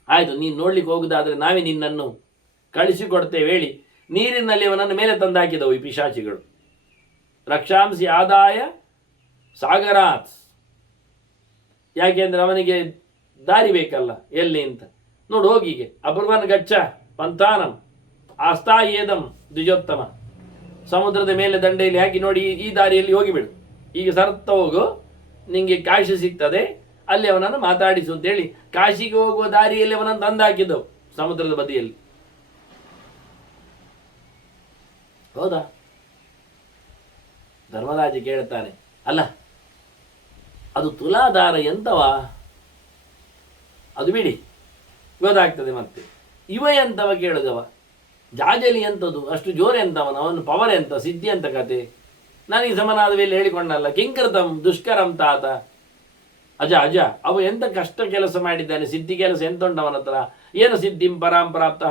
ಆಯ್ತು, ನೀನು ನೋಡ್ಲಿಕ್ಕೆ ಹೋಗುದಾದ್ರೆ ನಾವೇ ನಿನ್ನನ್ನು ಕಳಿಸಿಕೊಡ್ತೇವೆ ಹೇಳಿ ನೀರಿನಲ್ಲಿ ಅವನನ್ನು ಮೇಲೆ ತಂದಾಕಿದವು ಈ ಪಿಶಾಚಿಗಳು. ರಕ್ಷಾಂಸಿ ಆದಾಯ ಸಾಗರಾತ್, ಯಾಕೆಂದ್ರೆ ಅವನಿಗೆ ದಾರಿ ಬೇಕಲ್ಲ ಎಲ್ಲಿ ಅಂತ. ನೋಡು ಹೋಗಿಗೆ ಅಪೂರ್ವನ್ ಗಚ್ಚ ಪಂಥಾನಂ ಆಸ್ಥಾಯೇದಂ ದ್ವಿಜೋತ್ತಮ, ಸಮುದ್ರದ ಮೇಲೆ ದಂಡೆಯಲ್ಲಿ ಹಾಕಿ ನೋಡಿ ಈ ದಾರಿಯಲ್ಲಿ ಹೋಗಿಬಿಡು, ಈಗ ಸರ್ತ ಹೋಗು, ನಿಂಗೆ ಕಾಶಿ ಸಿಗ್ತದೆ, ಅಲ್ಲಿ ಅವನನ್ನು ಮಾತಾಡಿಸು ಅಂತೇಳಿ ಕಾಶಿಗೆ ಹೋಗುವ ದಾರಿಯಲ್ಲಿ ಅವನನ್ನು ತಂದಾಕಿದ್ದವು ಸಮುದ್ರದ ಬದಿಯಲ್ಲಿ. ಹೌದಾ? ಧರ್ಮರಾಜ ಕೇಳ್ತಾನೆ, ಅಲ್ಲ ಅದು ತುಲಾಧಾರ ಎಂತವಾ? ಅದು ಬಿಡಿ, ಗೊತ್ತಾಗ್ತದೆ ಮತ್ತೆ. ಇವ ಎಂತವ ಕೇಳುದವ, ಜಾಜಲಿ ಎಂಥದ್ದು, ಅಷ್ಟು ಜೋರು ಎಂತವನ, ಅವನು ಪವರ್ ಎಂತ, ಸಿದ್ಧಿ ಅಂತ ಕತೆ. ನನಗೆ ಸಮನಾದ ವೇಳೆ ಹೇಳಿಕೊಂಡಲ್ಲ, ಕಿಂಕೃತಂ ದುಷ್ಕರಂ ತಾತ. ಅಜ ಅಜ, ಅವ ಎಂತ ಕಷ್ಟ ಕೆಲಸ ಮಾಡಿದ್ದಾನೆ, ಸಿದ್ಧಿ ಕೆಲಸ ಎಂತ ಉಂಟವನ ಹತ್ರ. ಏನು ಸಿದ್ಧಿಂ ಪರಾಂಪ್ರಾಪ್ತ,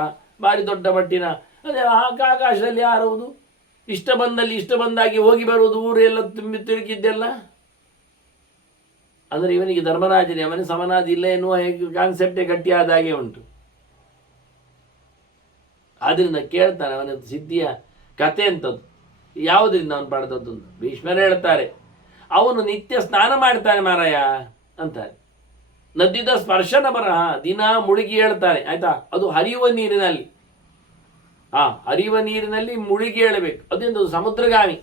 ಭಾರಿ ದೊಡ್ಡ ಮಟ್ಟಿನ, ಅದೇ ಆಕಾಶದಲ್ಲಿ ಹಾರುವುದು, ಇಷ್ಟ ಬಂದಲ್ಲಿ ಇಷ್ಟ ಬಂದಾಗಿ ಹೋಗಿ ಬರುವುದು, ಊರೆಲ್ಲ ತುಂಬಿ ತಿರುಗಿದ್ದೆಲ್ಲ. ಅಂದರೆ ಇವನಿಗೆ ಧರ್ಮರಾಜನೇ ಅವನೇ ಸಮನಾದ ಇಲ್ಲ ಎನ್ನುವ ಕಾನ್ಸೆಪ್ಟೇ ಗಟ್ಟಿಯಾದ ಹಾಗೆ ಉಂಟು. ಆದ್ರಿಂದ ಕೇಳ್ತಾನೆ ಅವನ ಸಿದ್ಧಿಯ ಕತೆ ಎಂಥದ್ದು, ಯಾವುದರಿಂದ ಅವನು ಪಡೆದದ್ದು ಅಂತ. ಭೀಷ್ಮರು ಹೇಳ್ತಾರೆ, ಅವನು ನಿತ್ಯ ಸ್ನಾನ ಮಾಡ್ತಾನೆ ಮಾರಾಯ ಅಂತಾರೆ. ನದಿದ ಸ್ಪರ್ಶನ ಬರಹ, ದಿನ ಮುಳುಗಿ ಹೇಳ್ತಾನೆ, ಆಯ್ತಾ, ಅದು ಹರಿಯುವ ನೀರಿನಲ್ಲಿ. ಹರಿಯುವ ನೀರಿನಲ್ಲಿ ಮುಳುಗಿ ಹೇಳಬೇಕು. ಅದೊಂದು ಸಮುದ್ರಗಾಮಿ,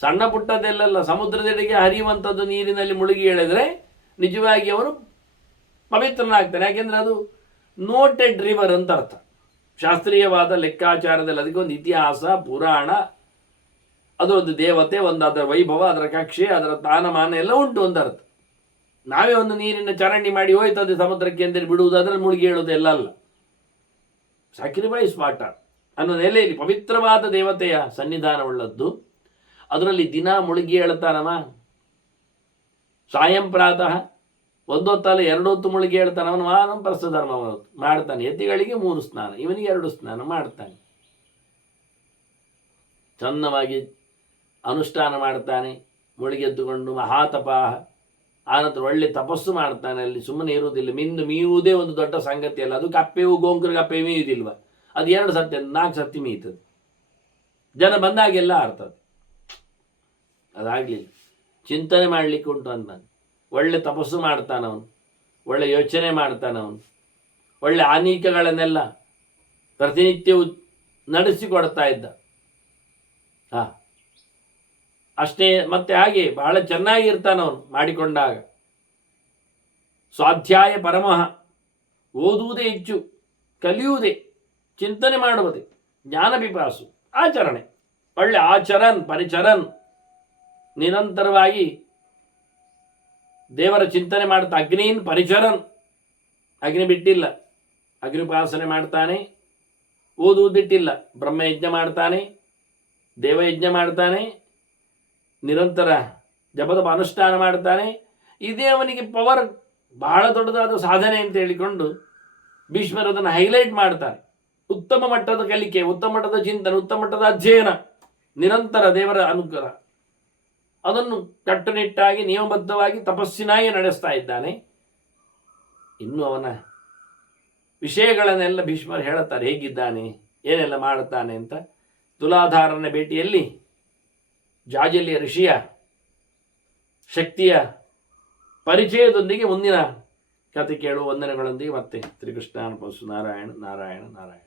ಸಣ್ಣ ಪುಟ್ಟದೆಲ್ಲ ಸಮುದ್ರದೆಡೆಗೆ ಹರಿಯುವಂಥದ್ದು ನೀರಿನಲ್ಲಿ ಮುಳುಗಿ ಹೇಳಿದ್ರೆ ನಿಜವಾಗಿ ಅವನು ಪವಿತ್ರನಾಗ್ತಾನೆ. ಯಾಕೆಂದ್ರೆ ಅದು ನೋಟೆಡ್ ರಿವರ್ ಅಂತ ಅರ್ಥ. ಶಾಸ್ತ್ರೀಯವಾದ ಲೆಕ್ಕಾಚಾರದಲ್ಲಿ ಅದಕ್ಕೊಂದು ಇತಿಹಾಸ, ಪುರಾಣ, ಅದರೊಂದು ದೇವತೆ, ಒಂದು ಅದರ ವೈಭವ, ಅದರ ಕಕ್ಷೆ, ಅದರ ತಾನಮಾನ ಎಲ್ಲ ಉಂಟು ಒಂದು ಅರ್ಥ. ನಾವೇ ಒಂದು ನೀರಿನ ಚರಂಡಿ ಮಾಡಿ ಹೋಯ್ತದೆ ಸಮುದ್ರಕ್ಕೆ ಅಂತೇಳಿ ಬಿಡುವುದು, ಅದರಲ್ಲಿ ಮುಳುಗಿ ಹೇಳುವುದು ಎಲ್ಲ ಅಲ್ಲ. ಸ್ಯಾಕ್ರಿಫೈಸ್ ವಾಟರ್ ಅನ್ನೋ ನೆಲೆಯಲ್ಲಿ ಪವಿತ್ರವಾದ ದೇವತೆಯ ಸನ್ನಿಧಾನವುಳ್ಳದ್ದು, ಅದರಲ್ಲಿ ದಿನ ಮುಳುಗಿ ಹೇಳ್ತಾನವ. ಸಾಯಂ ಪ್ರಾತಃ, ಒಂದೊತ್ತಲ್ಲ ಎರಡೊತ್ತು ಮುಳುಗಿ ಹೇಳ್ತಾನೆ. ಅವನು ಮಾನವ ಪ್ರಸ್ಥಧರ್ಮ ಮಾಡ್ತಾನೆ. ಯತಿಗಳಿಗೆ 3 ಸ್ನಾನ, ಇವನಿಗೆ 2 ಸ್ನಾನ ಮಾಡ್ತಾನೆ. ಚಂದವಾಗಿ ಅನುಷ್ಠಾನ ಮಾಡ್ತಾನೆ, ಮುಳುಗೆದ್ದುಕೊಂಡು ಮಹಾತಪಾಹ. ಆನಂತರ ಒಳ್ಳೆ ತಪಸ್ಸು ಮಾಡ್ತಾನೆ. ಅಲ್ಲಿ ಸುಮ್ಮನೆ ಇರುವುದಿಲ್ಲ, ಮಿಂದು ಮೀಯುವುದೇ ಒಂದು ದೊಡ್ಡ ಸಂಗತಿ ಅಲ್ಲ. ಅದು ಕಪ್ಪೆವು ಗೋಂಕರ ಕಪ್ಪೆ ಮೀಯುವುದಿಲ್ವ, ಅದು 2 ಸತಿ 4 ಸತಿ ಮೀಯ್ತದೆ. ಜನ ಬಂದಾಗೆಲ್ಲ ಆಡ್ತದೆ. ಅದಾಗಲಿಲ್ಲ, ಚಿಂತನೆ ಮಾಡಲಿಕ್ಕೆ ಉಂಟು ಅಂತಾನೆ. ಒಳ್ಳೆ ತಪಸ್ಸು ಮಾಡ್ತಾನವನು, ಒಳ್ಳೆ ಯೋಚನೆ ಮಾಡ್ತಾನವನು, ಒಳ್ಳೆ ಆನೀಕಗಳನ್ನೆಲ್ಲ ಪ್ರತಿನಿತ್ಯವೂ ನಡೆಸಿಕೊಡ್ತಾ ಇದ್ದ. ಅಷ್ಟೇ. ಮತ್ತೆ ಹಾಗೆ ಬಹಳ ಚೆನ್ನಾಗಿರ್ತಾನವನು ಮಾಡಿಕೊಂಡಾಗ. ಸ್ವಾಧ್ಯಾಯ ಪರಮಃ, ಓದುವುದೇ ಹೆಚ್ಚು, ಕಲಿಯುವುದೇ, ಚಿಂತನೆ ಮಾಡುವುದೇ, ಜ್ಞಾನ ಪಿಪಾಸು, ಆಚರಣೆ, ಒಳ್ಳೆ ಆಚರನ್ ಪರಿಚರನ್, ನಿರಂತರವಾಗಿ ದೇವರ ಚಿಂತನೆ ಮಾಡ್ತಾ. ಅಗ್ನಿನ್ ಪರಿಚರನ್, ಅಗ್ನಿ ಬಿಟ್ಟಿಲ್ಲ, ಅಗ್ನಿಪಾಸನೆ ಮಾಡ್ತಾನೆ. ಓದುವುದು ಬಿಟ್ಟಿಲ್ಲ, ಬ್ರಹ್ಮಯಜ್ಞ ಮಾಡ್ತಾನೆ, ದೇವಯಜ್ಞ ಮಾಡ್ತಾನೆ, ನಿರಂತರ ಜಪದ ಅನುಷ್ಠಾನ ಮಾಡ್ತಾನೆ. ಇದೇ ಅವನಿಗೆ ಪವರ್, ಬಹಳ ದೊಡ್ಡದಾದ ಸಾಧನೆ ಅಂತ ಹೇಳಿಕೊಂಡು ಭೀಷ್ಮರು ಅದನ್ನು ಹೈಲೈಟ್ ಮಾಡ್ತಾರೆ. ಉತ್ತಮ ಮಟ್ಟದ ಕಲಿಕೆ, ಉತ್ತಮ ಮಟ್ಟದ ಚಿಂತನೆ, ಉತ್ತಮ ಮಟ್ಟದ ಅಧ್ಯಯನ, ನಿರಂತರ ದೇವರ ಅನುಗ್ರಹ, ಅದನ್ನು ಕಟ್ಟುನಿಟ್ಟಾಗಿ ನಿಯಮಬದ್ಧವಾಗಿ ತಪಸ್ಸಿನಾಗಿ ನಡೆಸ್ತಾ ಇದ್ದಾನೆ. ಇನ್ನು ಅವನ ವಿಷಯಗಳನ್ನೆಲ್ಲ ಭೀಷ್ಮರು ಹೇಳುತ್ತಾರೆ, ಹೇಗಿದ್ದಾನೆ, ಏನೆಲ್ಲ ಮಾಡುತ್ತಾನೆ ಅಂತ. ತುಲಾಧಾರನ ಭೇಟಿಯಲ್ಲಿ ಜಾಜಲ್ಯ ಋಷಿಯ ಶಕ್ತಿಯ ಪರಿಚಯದೊಂದಿಗೆ ಮುಂದಿನ ಕಥೆ ಕೇಳುವ ವಂದನೆಗಳೊಂದಿಗೆ ಮತ್ತೆ ಶ್ರೀಕೃಷ್ಣ ನಾರಾಯಣ ನಾರಾಯಣ ನಾರಾಯಣ.